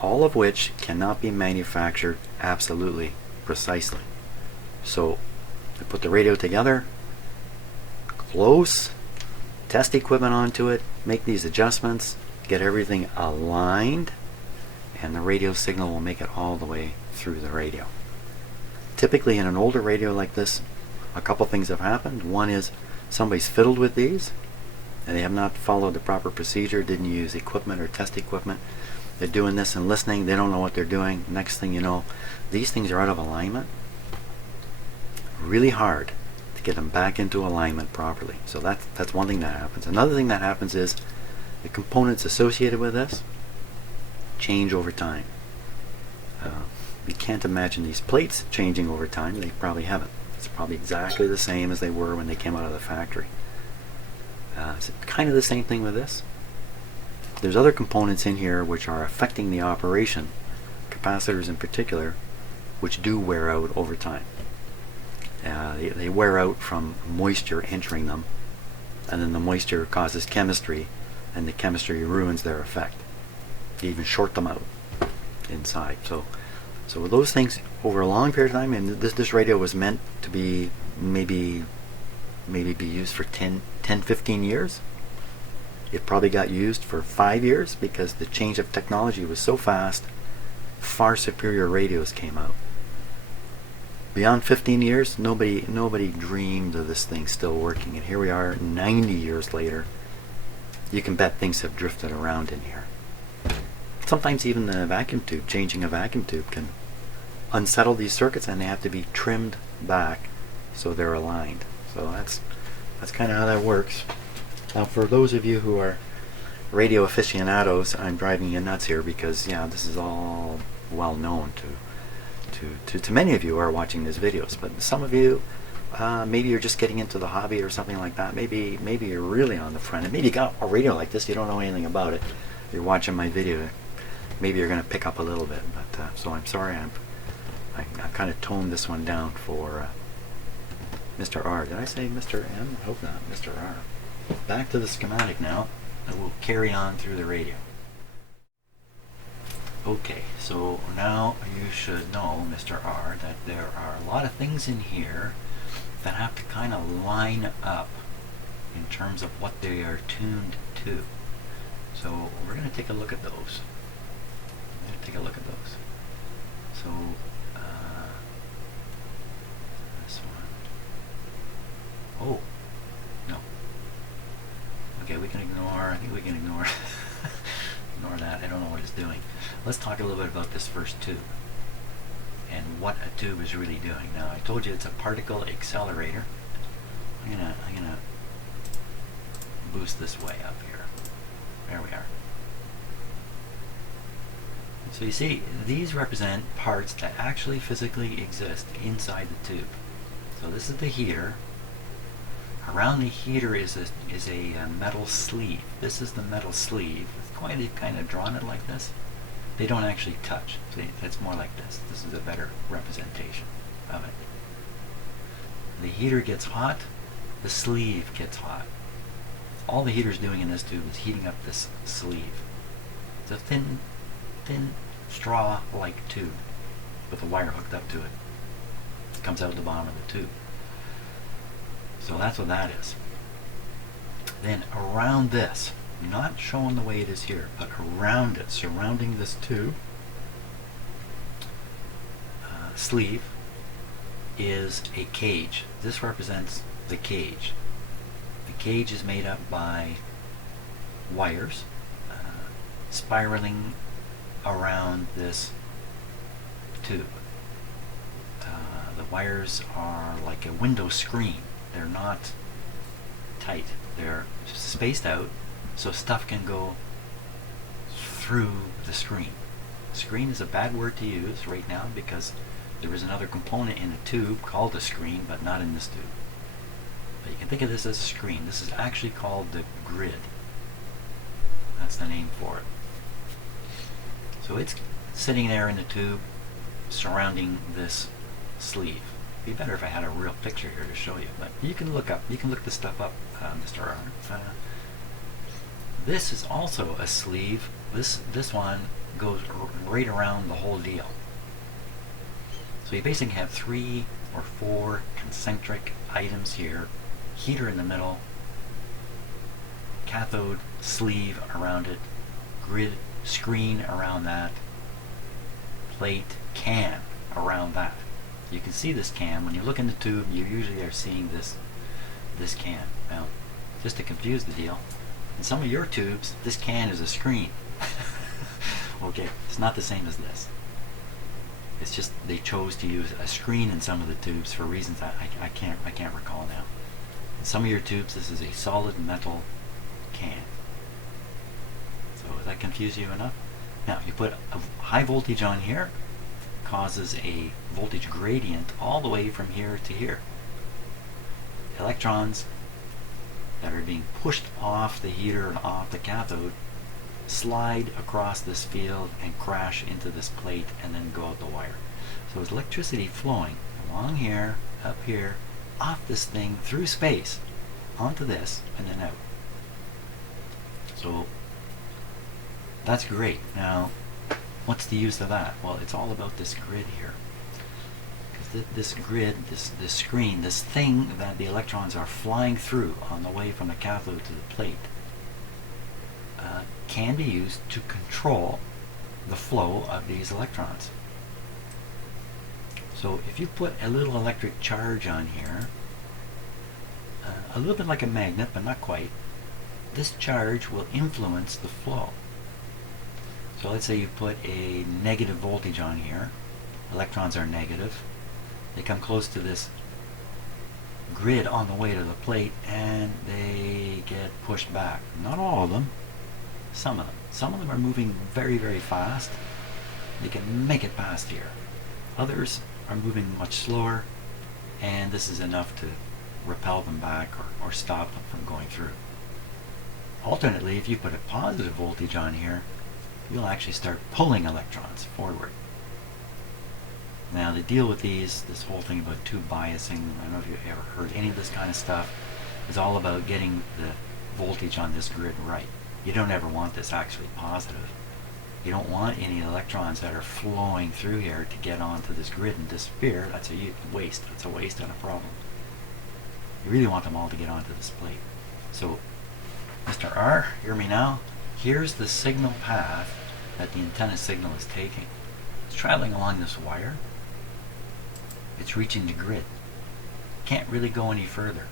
All of which cannot be manufactured absolutely precisely. So I put the radio together, close, test equipment onto it, make these adjustments, get everything aligned, and the radio signal will make it all the way through the radio. Typically in an older radio like this, a couple things have happened. One is somebody's fiddled with these and they have not followed the proper procedure, didn't use equipment or test equipment. They're doing this and listening, they don't know what they're doing. Next thing you know, these things are out of alignment. Really hard to get them back into alignment properly. So that's one thing that happens. Another thing that happens is the components associated with this change over time. You can't imagine these plates changing over time. They probably haven't. It's probably exactly the same as they were when they came out of the factory. It's kind of the same thing with this. There's other components in here which are affecting the operation, capacitors in particular, which do wear out over time. They wear out from moisture entering them, and then the moisture causes chemistry, and the chemistry ruins their effect. You even short them out inside. So those things over a long period of time, and this radio was meant to be maybe be used for 10-15 years. It probably got used for 5 years because the change of technology was so fast. Far superior radios came out. Beyond 15 years, nobody dreamed of this thing still working, and here we are 90 years later. You can bet things have drifted around in here. Sometimes even the vacuum tube, changing a vacuum tube, can unsettle these circuits, and they have to be trimmed back so they're aligned. So that's kind of how that works. Now, for those of you who are radio aficionados, I'm driving you nuts here because this is all well known to many of you who are watching these videos. But some of you, maybe you're just getting into the hobby or something like that. Maybe you're really on the front end. Maybe you got a radio like this, you don't know anything about it. You're watching my video. Maybe you're going to pick up a little bit. But so I'm sorry. I kind of toned this one down for Mr. R. Did I say Mr. M? I hope not. Mr. R. Back to the schematic now, and we'll carry on through the radio. Okay, so now you should know, Mr. R, that there are a lot of things in here that have to kind of line up in terms of what they are tuned to. So we're going to take a look at those. So this one. Oh, no. Okay, we can ignore. I think we can ignore ignore that. I don't know what it's doing. Let's talk a little bit about this first tube and what a tube is really doing. Now, I told you it's a particle accelerator. I'm gonna boost this way up here. There we are. So you see, these represent parts that actually physically exist inside the tube. So this is the heater. Around the heater is a metal sleeve. This is the metal sleeve. It's quite kind of drawn it like this. they don't actually touch. See, it's more like this. This is a better representation of it. The heater gets hot, the sleeve gets hot. All the heater's doing in this tube is heating up this sleeve. It's a thin straw-like tube with a wire hooked up to it. It comes out the bottom of the tube. So that's what that is. Then around this, not showing the way it is here, but around it, surrounding this tube, sleeve, is a cage. This represents the cage. The cage is made up by wires spiraling around this tube. The wires are like a window screen. They're not tight. They're spaced out so stuff can go through the screen. Screen is a bad word to use right now because there is another component in the tube called a screen, but not in this tube. But you can think of this as a screen. This is actually called the grid. That's the name for it. So it's sitting there in the tube surrounding this sleeve. It'd be better if I had a real picture here to show you, but you can look this stuff up, Mr. R. This is also a sleeve. This one goes right around the whole deal. So you basically have 3 or 4 concentric items here. Heater in the middle, cathode sleeve around it, grid screen around that, plate can around that. You can see this can. When you look in the tube, you usually are seeing this can. Now, just to confuse the deal, in some of your tubes, this can is a screen. Okay, it's not the same as this. It's just they chose to use a screen in some of the tubes for reasons that I can't recall now. In some of your tubes, this is a solid metal can. So does that confuse you enough? Now, you put a high voltage on here, causes a voltage gradient all the way from here to here. Electrons that are being pushed off the heater and off the cathode slide across this field and crash into this plate and then go out the wire. So it's electricity flowing along here, up here, off this thing, through space, onto this, and then out. So that's great. Now, what's the use of that? Well, it's all about this grid here. Because this grid, this screen, this thing that the electrons are flying through on the way from the cathode to the plate, can be used to control the flow of these electrons. So if you put a little electric charge on here, a little bit like a magnet, but not quite, this charge will influence the flow. So let's say you put a negative voltage on here, electrons are negative, they come close to this grid on the way to the plate and they get pushed back. Not all of them, some of them. Some of them are moving very, very fast. They can make it past here. Others are moving much slower, and this is enough to repel them back or stop them from going through. Alternately, if you put a positive voltage on here, you'll actually start pulling electrons forward. Now, to deal with these, this whole thing about tube biasing, I don't know if you've ever heard any of this kind of stuff, is all about getting the voltage on this grid right. You don't ever want this actually positive. You don't want any electrons that are flowing through here to get onto this grid and disappear. That's a waste. That's a waste and a problem. You really want them all to get onto this plate. So, Mr. R, hear me now? Here's the signal path that the antenna signal is taking. It's traveling along this wire. It's reaching the grid. Can't really go any further.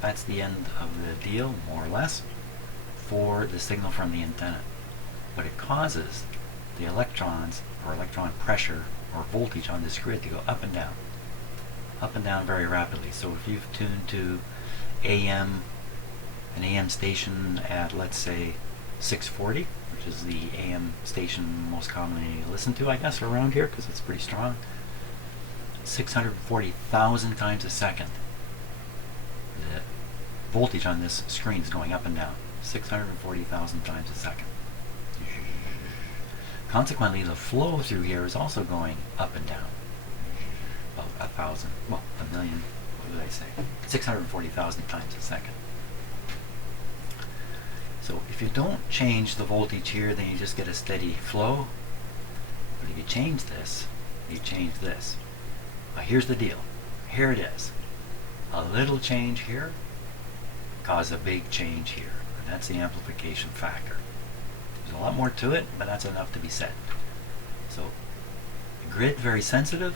That's the end of the deal, more or less, for the signal from the antenna. But it causes the electrons, or electron pressure, or voltage on this grid to go up and down very rapidly. So if you've tuned to an AM station at, let's say, 640, which is the AM station most commonly listened to, I guess, around here, because it's pretty strong, 640,000 times a second. The voltage on this screen is going up and down, 640,000 times a second. Consequently, the flow through here is also going up and down. About 1,000, well, 1,000,000, what did I say? 640,000 times a second. So if you don't change the voltage here, then you just get a steady flow. But if you change this, you change this. Now here's the deal. Here it is. A little change here causes a big change here. And that's the amplification factor. There's a lot more to it, but that's enough to be said. So the grid, very sensitive,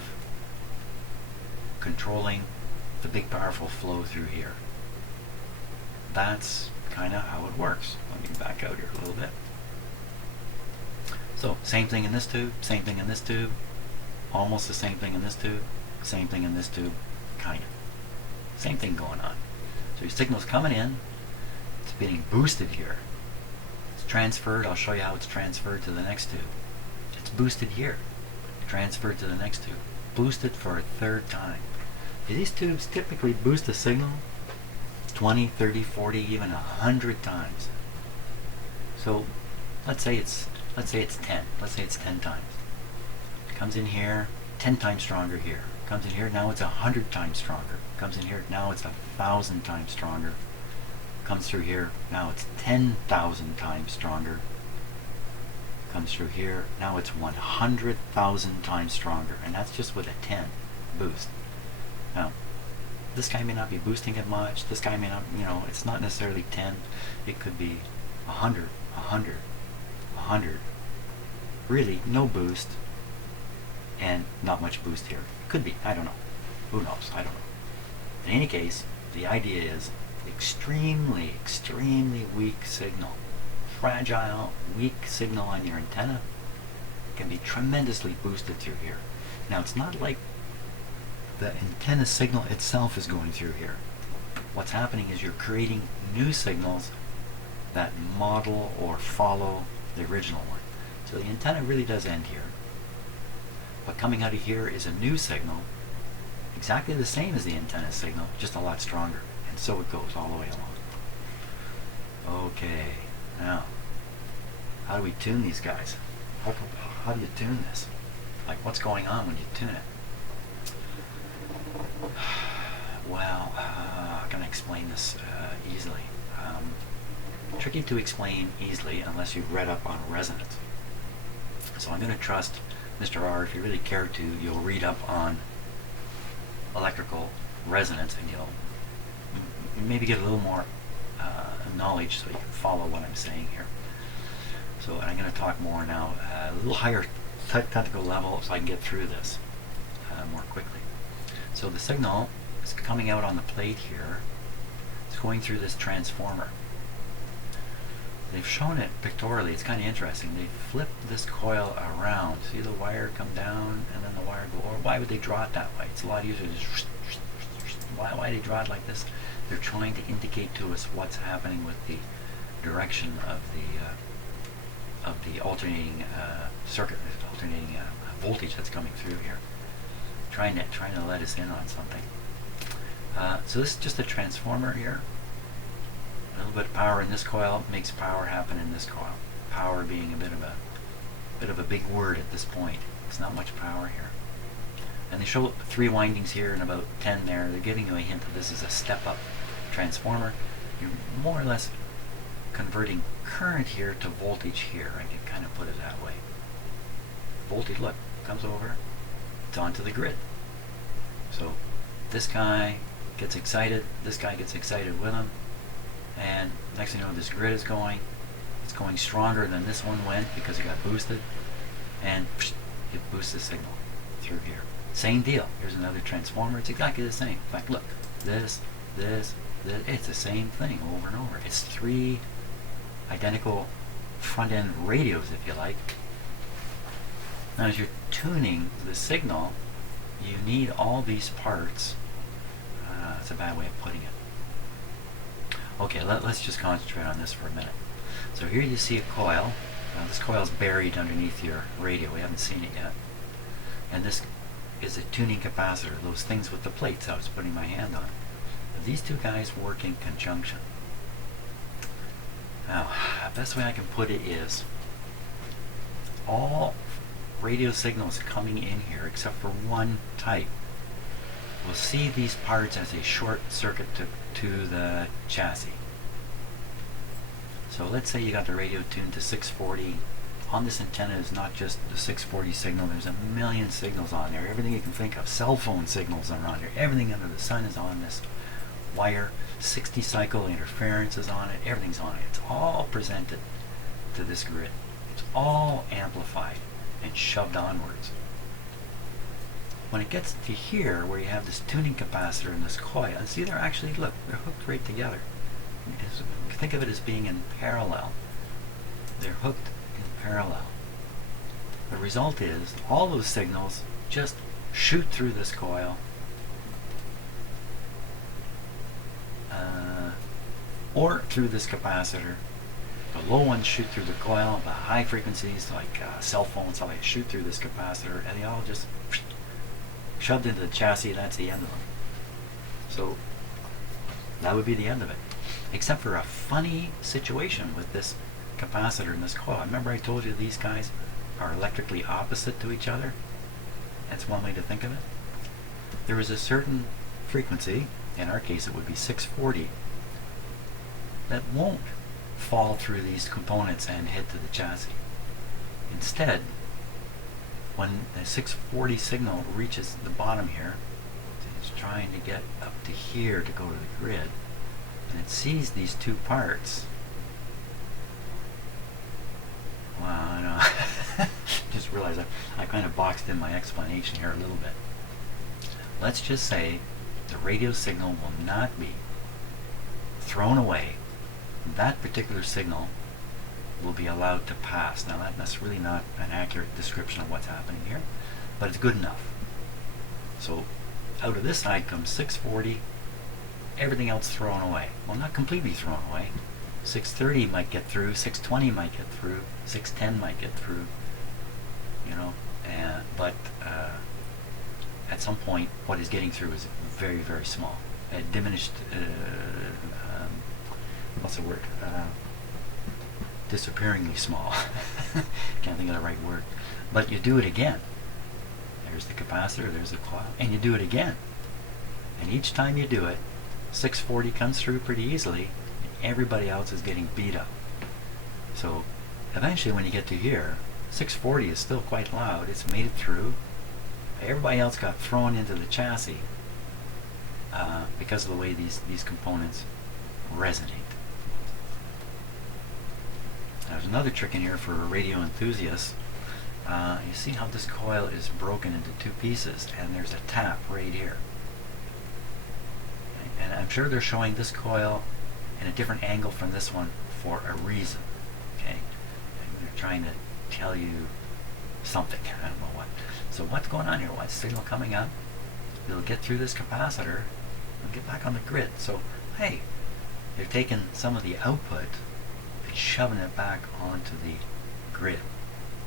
controlling the big powerful flow through here. That's kind of how it works. Let me back out here a little bit. So same thing in this tube, same thing in this tube, almost the same thing in this tube, same thing in this tube, kind of. Same thing going on. So your signal's coming in, it's getting boosted here. It's transferred, I'll show you how it's transferred to the next tube. It's boosted here, transferred to the next tube, boosted for a third time. These tubes typically boost a signal 20, 30, 40, even 100 times. So let's say it's 10. Let's say it's 10 times. It comes in here, 10 times stronger here. Comes in here, now it's 100 times stronger. Comes in here, now it's 1,000 times stronger. Comes through here, now it's 10,000 times stronger. Comes through here, now it's 100,000 times stronger. And that's just with a 10 boost. Now, this guy may not be boosting it much. This guy may not, it's not necessarily 10. It could be 100, 100, 100. Really, no boost and not much boost here. Could be, I don't know. Who knows? I don't know. In any case, the idea is extremely, extremely weak signal. Fragile, weak signal on your antenna can be tremendously boosted through here. Now, it's not like the antenna signal itself is going through here. What's happening is you're creating new signals that model or follow the original one. So the antenna really does end here. But coming out of here is a new signal, exactly the same as the antenna signal, just a lot stronger. And so it goes all the way along. Okay, now, how do we tune these guys? How do you tune this? Like, what's going on when you tune it? Well, I'm going to explain this easily. Tricky to explain easily unless you've read up on resonance. So I'm going to trust Mr. R. If you really care to, you'll read up on electrical resonance and you'll maybe get a little more knowledge so you can follow what I'm saying here. So I'm going to talk more now, a little higher technical level so I can get through this more quickly. So the signal is coming out on the plate here. It's going through this transformer. They've shown it pictorially. It's kind of interesting. They flip this coil around. See the wire come down and then the wire go over. Why would they draw it that way? It's a lot easier to just why do they draw it like this? They're trying to indicate to us what's happening with the direction of the alternating circuit, alternating voltage that's coming through here. Trying to let us in on something. So this is just a transformer here. A little bit of power in this coil makes power happen in this coil. Power being a bit of a big word at this point. There's not much power here. And they show 3 windings here and about 10 there. They're giving you a hint that this is a step-up transformer. You're more or less converting current here to voltage here. I can kind of put it that way. Voltage, look, comes over. It's onto the grid. So this guy gets excited. This guy gets excited with him. And next thing you know, this grid is going. It's going stronger than this one went because it got boosted. And it boosts the signal through here. Same deal. Here's another transformer. It's exactly the same. In fact, look. This. It's the same thing over and over. It's 3 identical front-end radios, if you like. Now, as you're tuning the signal, you need all these parts. That's a bad way of putting it. Okay, let's just concentrate on this for a minute. So here you see a coil. Now this coil is buried underneath your radio. We haven't seen it yet. And this is a tuning capacitor, those things with the plates I was putting my hand on. These two guys work in conjunction. Now, the best way I can put it is, all radio signals coming in here except for one type will see these parts as a short circuit to the chassis. So let's say you got the radio tuned to 640. On this antenna is not just the 640 signal, there's a million signals on there. Everything you can think of, cell phone signals are on there. Everything under the sun is on this wire. 60 cycle interference is on it. Everything's on it. It's all presented to this grid. It's all amplified and shoved onwards. When it gets to here, where you have this tuning capacitor and this coil, and see they're actually, look, they're hooked right together. Think of it as being in parallel. They're hooked in parallel. The result is all those signals just shoot through this coil, or through this capacitor. The low ones shoot through the coil, the high frequencies like cell phones, how they shoot through this capacitor, and they all just shoved into the chassis. That's the end of them. So that would be the end of it, except for a funny situation with this capacitor and this coil. Remember I told you these guys are electrically opposite to each other? That's one way to think of it. There is a certain frequency, in our case it would be 640, that won't fall through these components and hit to the chassis. Instead, when the 640 signal reaches the bottom here, it's trying to get up to here to go to the grid, and it sees these two parts. Wow, I know. Just realized I kind of boxed in my explanation here a little bit. Let's just say the radio signal will not be thrown away. That particular signal will be allowed to pass. Now that's really not an accurate description of what's happening here, but it's good enough. So out of this side comes 640, everything else thrown away. Well, not completely thrown away. 630 might get through, 620 might get through, 610 might get through, you know, but at some point what is getting through is very, very small. Diminished, what's the word? Disappearingly small. Can't think of the right word. But you do it again. There's the capacitor, there's the coil, and you do it again. And each time you do it, 640 comes through pretty easily, and everybody else is getting beat up. So eventually when you get to here, 640 is still quite loud. It's made it through. Everybody else got thrown into the chassis because of the way these components resonate. There's another trick in here for radio enthusiasts. You see how this coil is broken into two pieces, and there's a tap right here. And I'm sure they're showing this coil in a different angle from this one for a reason. Okay, and they're trying to tell you something. I don't know what. So what's going on here? What's signal coming up? It'll get through this capacitor and get back on the grid. So hey, they've taken some of the output and shoving it back onto the grid.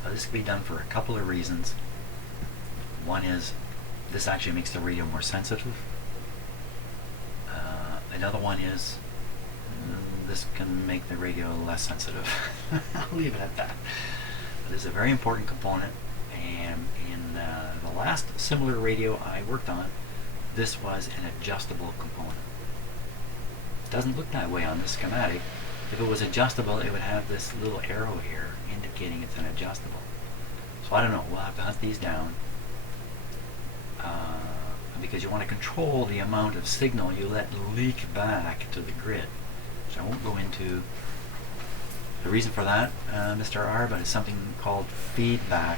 Now this can be done for a couple of reasons. One is this actually makes the radio more sensitive. Another one is this can make the radio less sensitive. I'll leave it at that. But it's a very important component, and in the last similar radio I worked on, this was an adjustable component. It doesn't look that way on this schematic. If it was adjustable, it would have this little arrow here indicating it's an adjustable. So I don't know, we'll have to hunt these down because you want to control the amount of signal you let leak back to the grid. So I won't go into the reason for that, Mr. R, but it's something called feedback.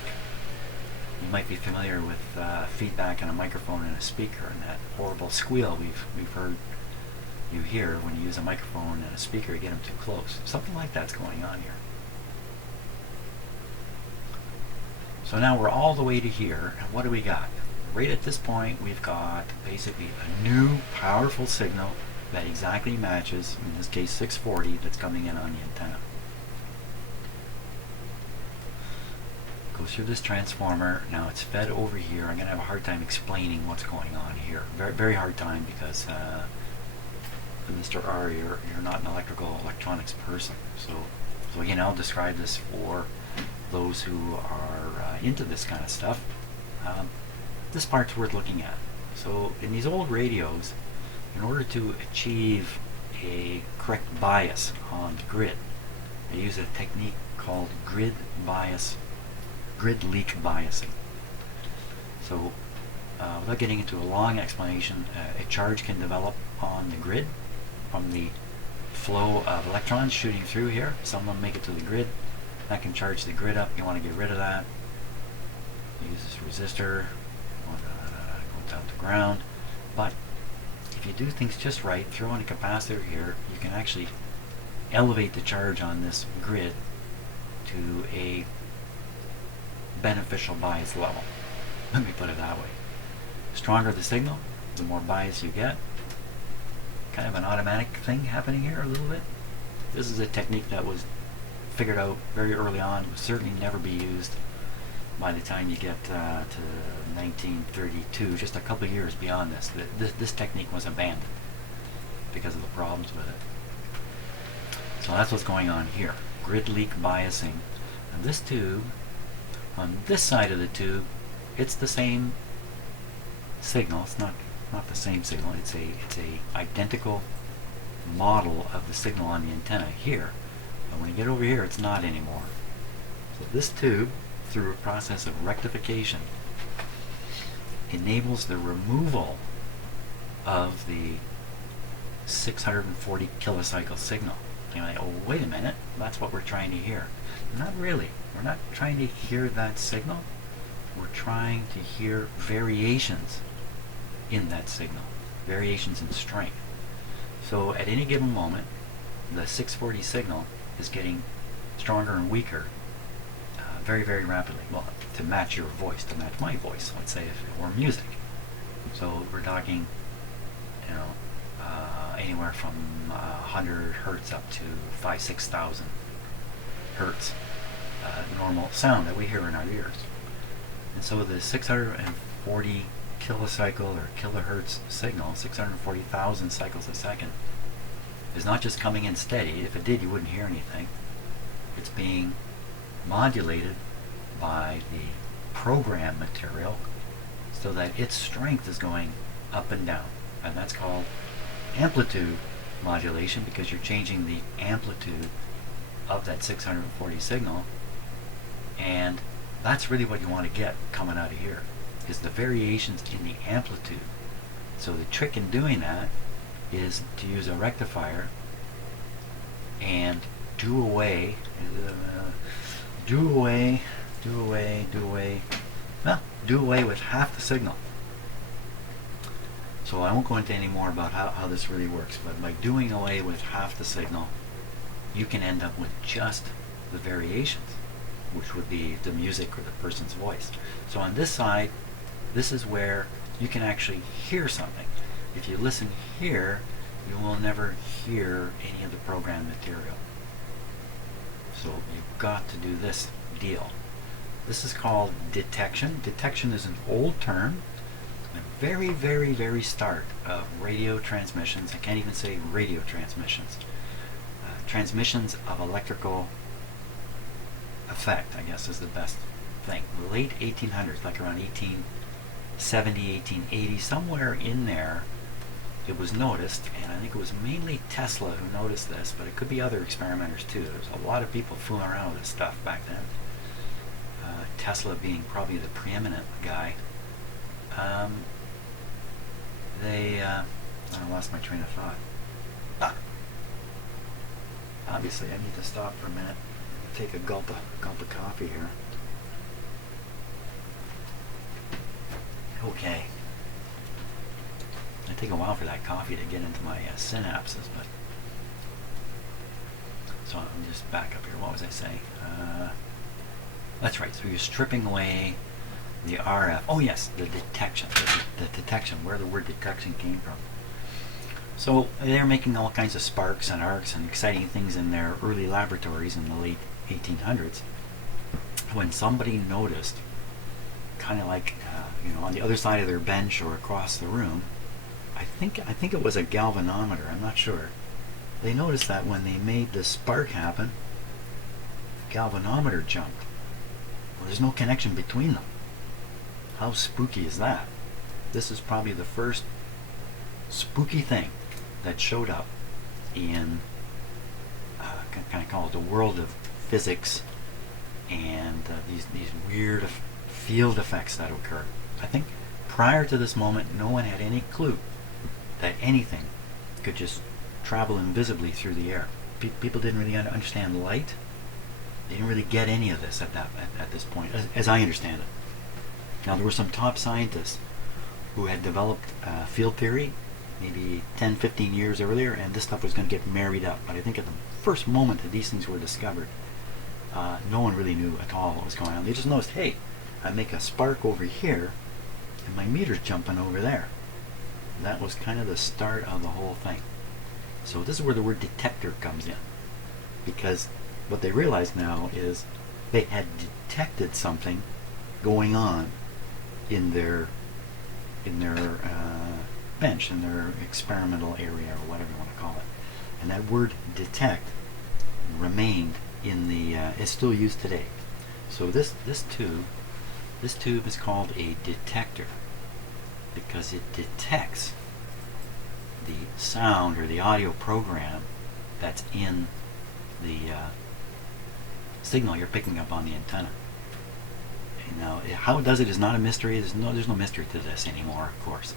You might be familiar with feedback in a microphone and a speaker, and that horrible squeal we've heard you hear when you use a microphone and a speaker to get them too close. Something like that's going on here. So now we're all the way to here, and what do we got? Right at this point we've got basically a new powerful signal that exactly matches, in this case 640, that's coming in on the antenna. Goes through this transformer. Now it's fed over here. I'm going to have a hard time explaining what's going on here. Very, very hard time because Mr. R, you're not an electronics person. So again, I'll describe this for those who are into this kind of stuff, this part's worth looking at. So in these old radios, in order to achieve a correct bias on the grid, they use a technique called grid leak biasing. So without getting into a long explanation, a charge can develop on the grid from the flow of electrons shooting through here. Some of them make it to the grid. That can charge the grid up. You want to get rid of that. Use this resistor. Go down to ground. But if you do things just right, throw in a capacitor here, you can actually elevate the charge on this grid to a beneficial bias level. Let me put it that way. Stronger the signal, the more bias you get. Kind of an automatic thing happening here a little bit. This is a technique that was figured out very early on. It will certainly never be used by the time you get to 1932, just a couple of years beyond this. This technique was abandoned because of the problems with it. So that's what's going on here. Grid leak biasing. And this tube, on this side of the tube, it's the same signal. It's not the same signal. It's a identical model of the signal on the antenna here. But when you get over here, it's not anymore. So this tube, through a process of rectification, enables the removal of the 640 kilocycle signal. And you're like, oh, wait a minute, that's what we're trying to hear. Not really. We're not trying to hear that signal. We're trying to hear variations in that signal, variations in strength. So at any given moment, the 640 signal is getting stronger and weaker very, very rapidly. Well, to match your voice, to match my voice, let's say, if it were music. So we're talking, you know, anywhere from 100 hertz up to 5,000-6,000 hertz normal sound that we hear in our ears. And so the 640 kilocycle or kilohertz signal, 640,000 cycles a second, is not just coming in steady. If it did, you wouldn't hear anything. It's being modulated by the program material so that its strength is going up and down. And that's called amplitude modulation, because you're changing the amplitude of that 640 signal. And that's really what you want to get coming out of here, is the variations in the amplitude. So the trick in doing that is to use a rectifier and do away with half the signal. So I won't go into any more about how this really works, but by doing away with half the signal, you can end up with just the variations, which would be the music or the person's voice. So on this side, this is where you can actually hear something. If you listen here, you will never hear any of the program material. So you've got to do this deal. This is called detection. Detection is an old term. The very, very, very start of radio transmissions. I can't even say radio transmissions. Transmissions of electrical effect, I guess, is the best thing. Late 1800s, like around 1870, 1880, somewhere in there, it was noticed, and I think it was mainly Tesla who noticed this, but it could be other experimenters too. There's a lot of people fooling around with this stuff back then. Tesla being probably the preeminent guy. I lost my train of thought. Obviously, I need to stop for a minute, take a gulp of coffee here. Okay. It take a while for that coffee to get into my synapses, but so I'm just back up here. What was I saying? That's right. So you're stripping away the RF. Oh yes, the detection. The detection, where the word detection came from. So they're making all kinds of sparks and arcs and exciting things in their early laboratories in the late 1800s. When somebody noticed, kind of like on the other side of their bench or across the room, I think it was a galvanometer. I'm not sure. They noticed that when they made the spark happen, the galvanometer jumped. Well, there's no connection between them. How spooky is that? This is probably the first spooky thing that showed up in, kind of call it the world of physics and these weird field effects that occur. I think prior to this moment, no one had any clue that anything could just travel invisibly through the air. People didn't really understand light. They didn't really get any of this at this point, as I understand it. Now, there were some top scientists who had developed field theory maybe 10, 15 years earlier, and this stuff was going to get married up. But I think at the first moment that these things were discovered, no one really knew at all what was going on. They just noticed, hey, I make a spark over here, and my meter's jumping over there. That was kind of the start of the whole thing. So this is where the word detector comes in, because what they realize now is they had detected something going on in their bench, in their experimental area, or whatever you want to call it. And that word detect remained in the is still used today. So this tube is called a detector because it detects the sound or the audio program that's in the signal you're picking up on the antenna. Now, how it does it is not a mystery. There's no mystery to this anymore, of course.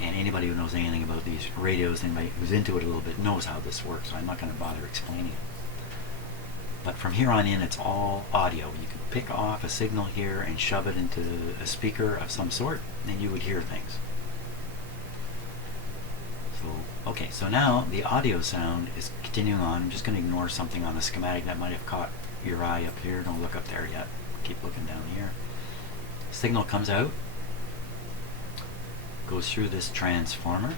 And anybody who knows anything about these radios, anybody who's into it a little bit, knows how this works, so I'm not going to bother explaining it. But from here on in, it's all audio. You can pick off a signal here and shove it into a speaker of some sort, and you would hear things. So, okay, so now the audio sound is continuing on. I'm just going to ignore something on the schematic that might have caught your eye up here. Don't look up there yet. Keep looking down here. Signal comes out, goes through this transformer.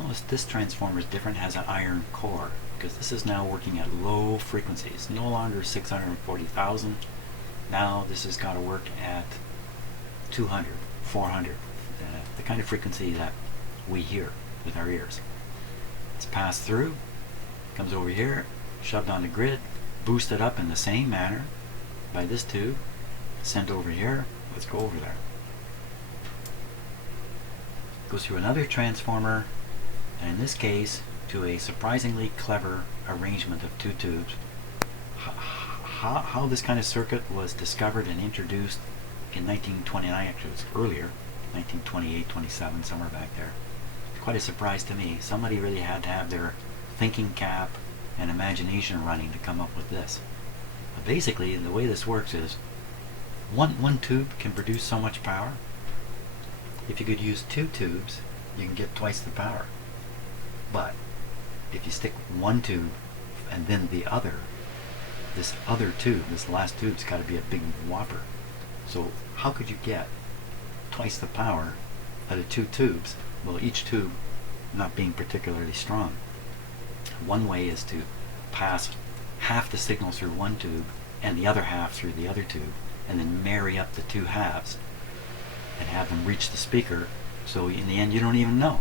Notice this transformer is different, has an iron core, because this is now working at low frequencies, no longer 640,000. Now this has got to work at 200, 400, the kind of frequency that we hear with our ears. It's passed through, comes over here, shoved on the grid, boosted up in the same manner by this tube, sent over here. Let's go over there. Goes through another transformer, and in this case to a surprisingly clever arrangement of two tubes. How this kind of circuit was discovered and introduced in 1929, actually it was earlier, 1928, 27, somewhere back there. It's quite a surprise to me. Somebody really had to have their thinking cap and imagination running to come up with this. But basically, the way this works is one tube can produce so much power. If you could use two tubes, you can get twice the power. But if you stick one tube and then the other, this other tube, this last tube's got to be a big whopper. So how could you get twice the power out of two tubes? Well, each tube not being particularly strong. One way is to pass half the signal through one tube and the other half through the other tube, and then marry up the two halves and have them reach the speaker, so in the end you don't even know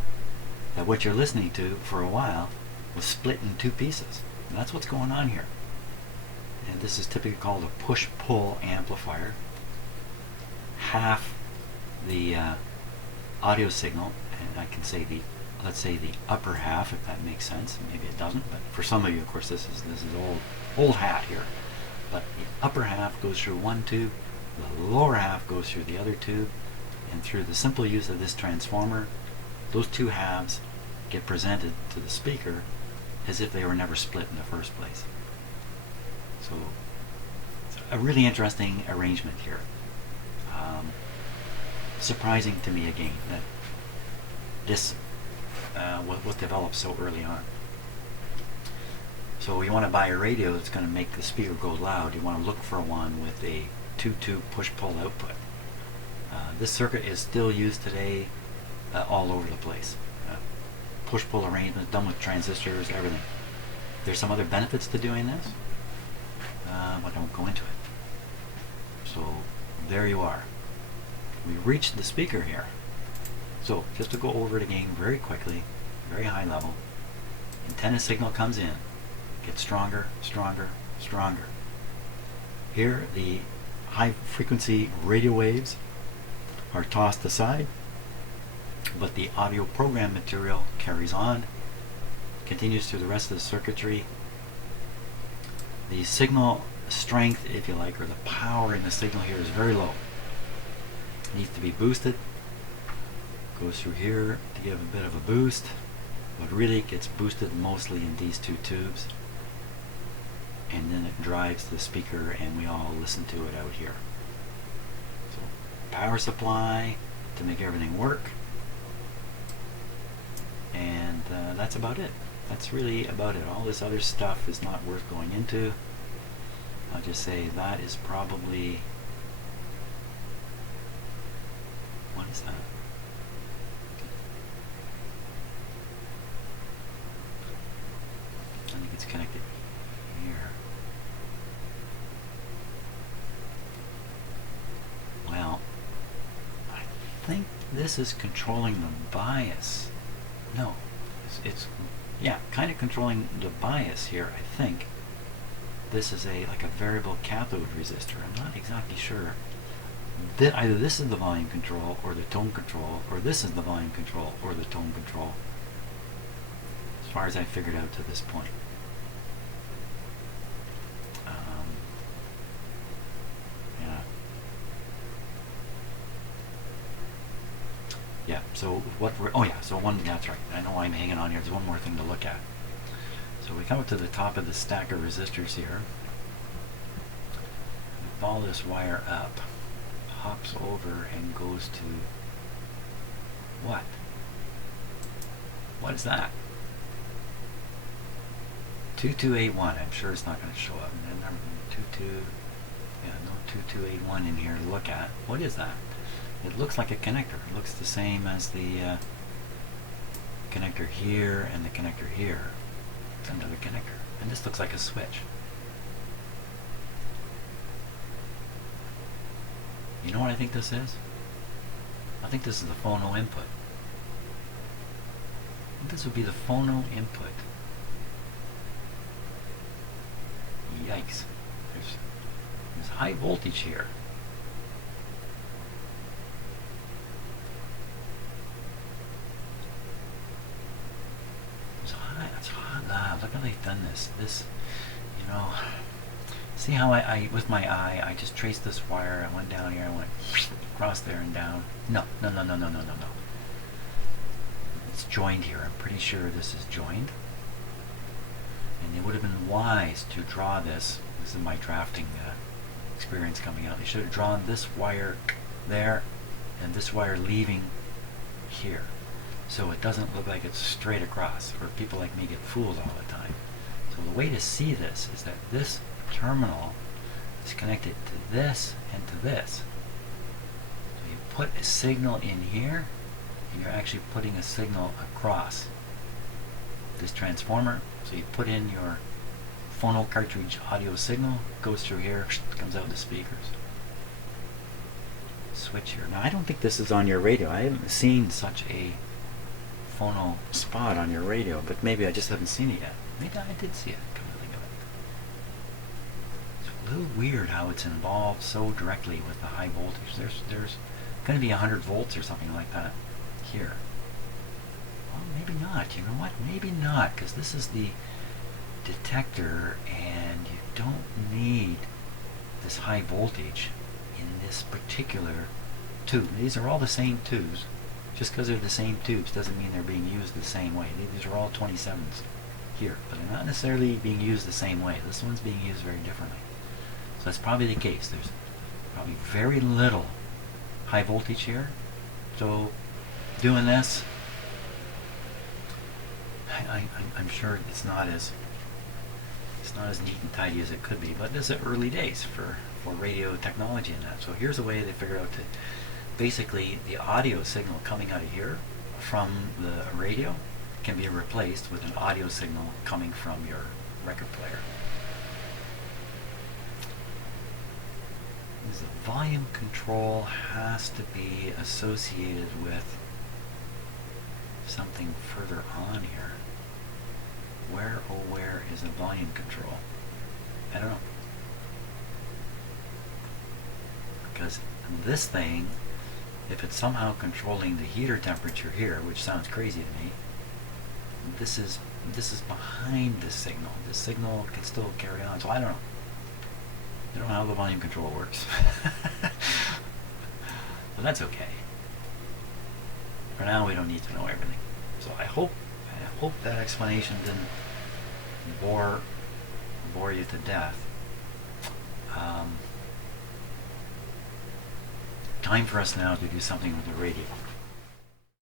that what you're listening to for a while was split in two pieces. And that's what's going on here. And this is typically called a push-pull amplifier. Half the audio signal, and I can say let's say the upper half, if that makes sense. Maybe it doesn't, but for some of you, of course, this is old hat here. But the upper half goes through one tube, the lower half goes through the other tube, and through the simple use of this transformer, those two halves get presented to the speaker as if they were never split in the first place. So it's a really interesting arrangement here. Surprising to me again that this was developed so early on. So you want to buy a radio that's going to make the speaker go loud. You want to look for one with a two-tube push-pull output. This circuit is still used today all over the place. Push-pull arrangements done with transistors, everything. There's some other benefits to doing this, but I won't go into it. So there you are. We reached the speaker here. So just to go over it again very quickly, very high level, antenna signal comes in, gets stronger, stronger, stronger. Here the high frequency radio waves are tossed aside, but the audio program material carries on, continues through the rest of the circuitry. The signal strength, if you like, or the power in the signal here is very low. It needs to be boosted. Goes through here to give a bit of a boost, but really it gets boosted mostly in these two tubes, and then it drives the speaker and we all listen to it out here. So power supply to make everything work, and that's about it. That's really about it. All this other stuff is not worth going into. I'll just say that is probably, what is that? I think it's connected here. Well, I think this is controlling the bias. No, it's yeah, kind of controlling the bias here, I think. This is like a variable cathode resistor. I'm not exactly sure. Either this is the volume control or the tone control, or this is the volume control or the tone control, as far as I figured out to this point. Yeah, so what we're, oh yeah, so one, that's right, I know I'm hanging on here, there's one more thing to look at. So we come up to the top of the stack of resistors here, we follow this wire up, hops over and goes to, what? What is that? 2281, I'm sure it's not going to show up. And then 22, yeah, no 2281 in here to look at. What is that? It looks like a connector. It looks the same as the connector here and the connector here. It's another connector. And this looks like a switch. You know what I think this is? I think this is the phono input. I think this would be the phono input. Yikes. There's high voltage here. Look how they've done this. This, you know, see how I with my eye, I just traced this wire. I went down here, I went across there and down. No. It's joined here. I'm pretty sure this is joined. And it would have been wise to draw this. This is my drafting experience coming out. They should have drawn this wire there and this wire leaving here, so it doesn't look like it's straight across, or people like me get fooled all the time. So the way to see this is that this terminal is connected to this and to this. So you put a signal in here, and you're actually putting a signal across this transformer. So you put in your phono cartridge audio signal, goes through here, comes out the speakers. Switch here. Now I don't think this is on your radio. I haven't seen such a phono spot on your radio, but maybe I just haven't seen it yet. Maybe I did see it, come to think of it. It's a little weird how it's involved so directly with the high voltage. There's going to be 100 volts or something like that here. Well, maybe not. You know what? Maybe not, because this is the detector and you don't need this high voltage in this particular tube. These are all the same tubes. Just because they're the same tubes doesn't mean they're being used the same way. These are all 27s here, but they're not necessarily being used the same way. This one's being used very differently. So that's probably the case. There's probably very little high voltage here. So doing this, I'm sure it's not as neat and tidy as it could be, but this is early days for radio technology and that. So here's a way they figured out to basically the audio signal coming out of here from the radio can be replaced with an audio signal coming from your record player. The volume control has to be associated with something further on here. Where, oh where is the volume control? I don't know. because this thing, if it's somehow controlling the heater temperature here, which sounds crazy to me, this is behind this signal. This signal can still carry on. So I don't know. I don't know how the volume control works. But that's okay. For now, we don't need to know everything. So I hope that explanation didn't bore you to death. Time for us now to do something with the radio.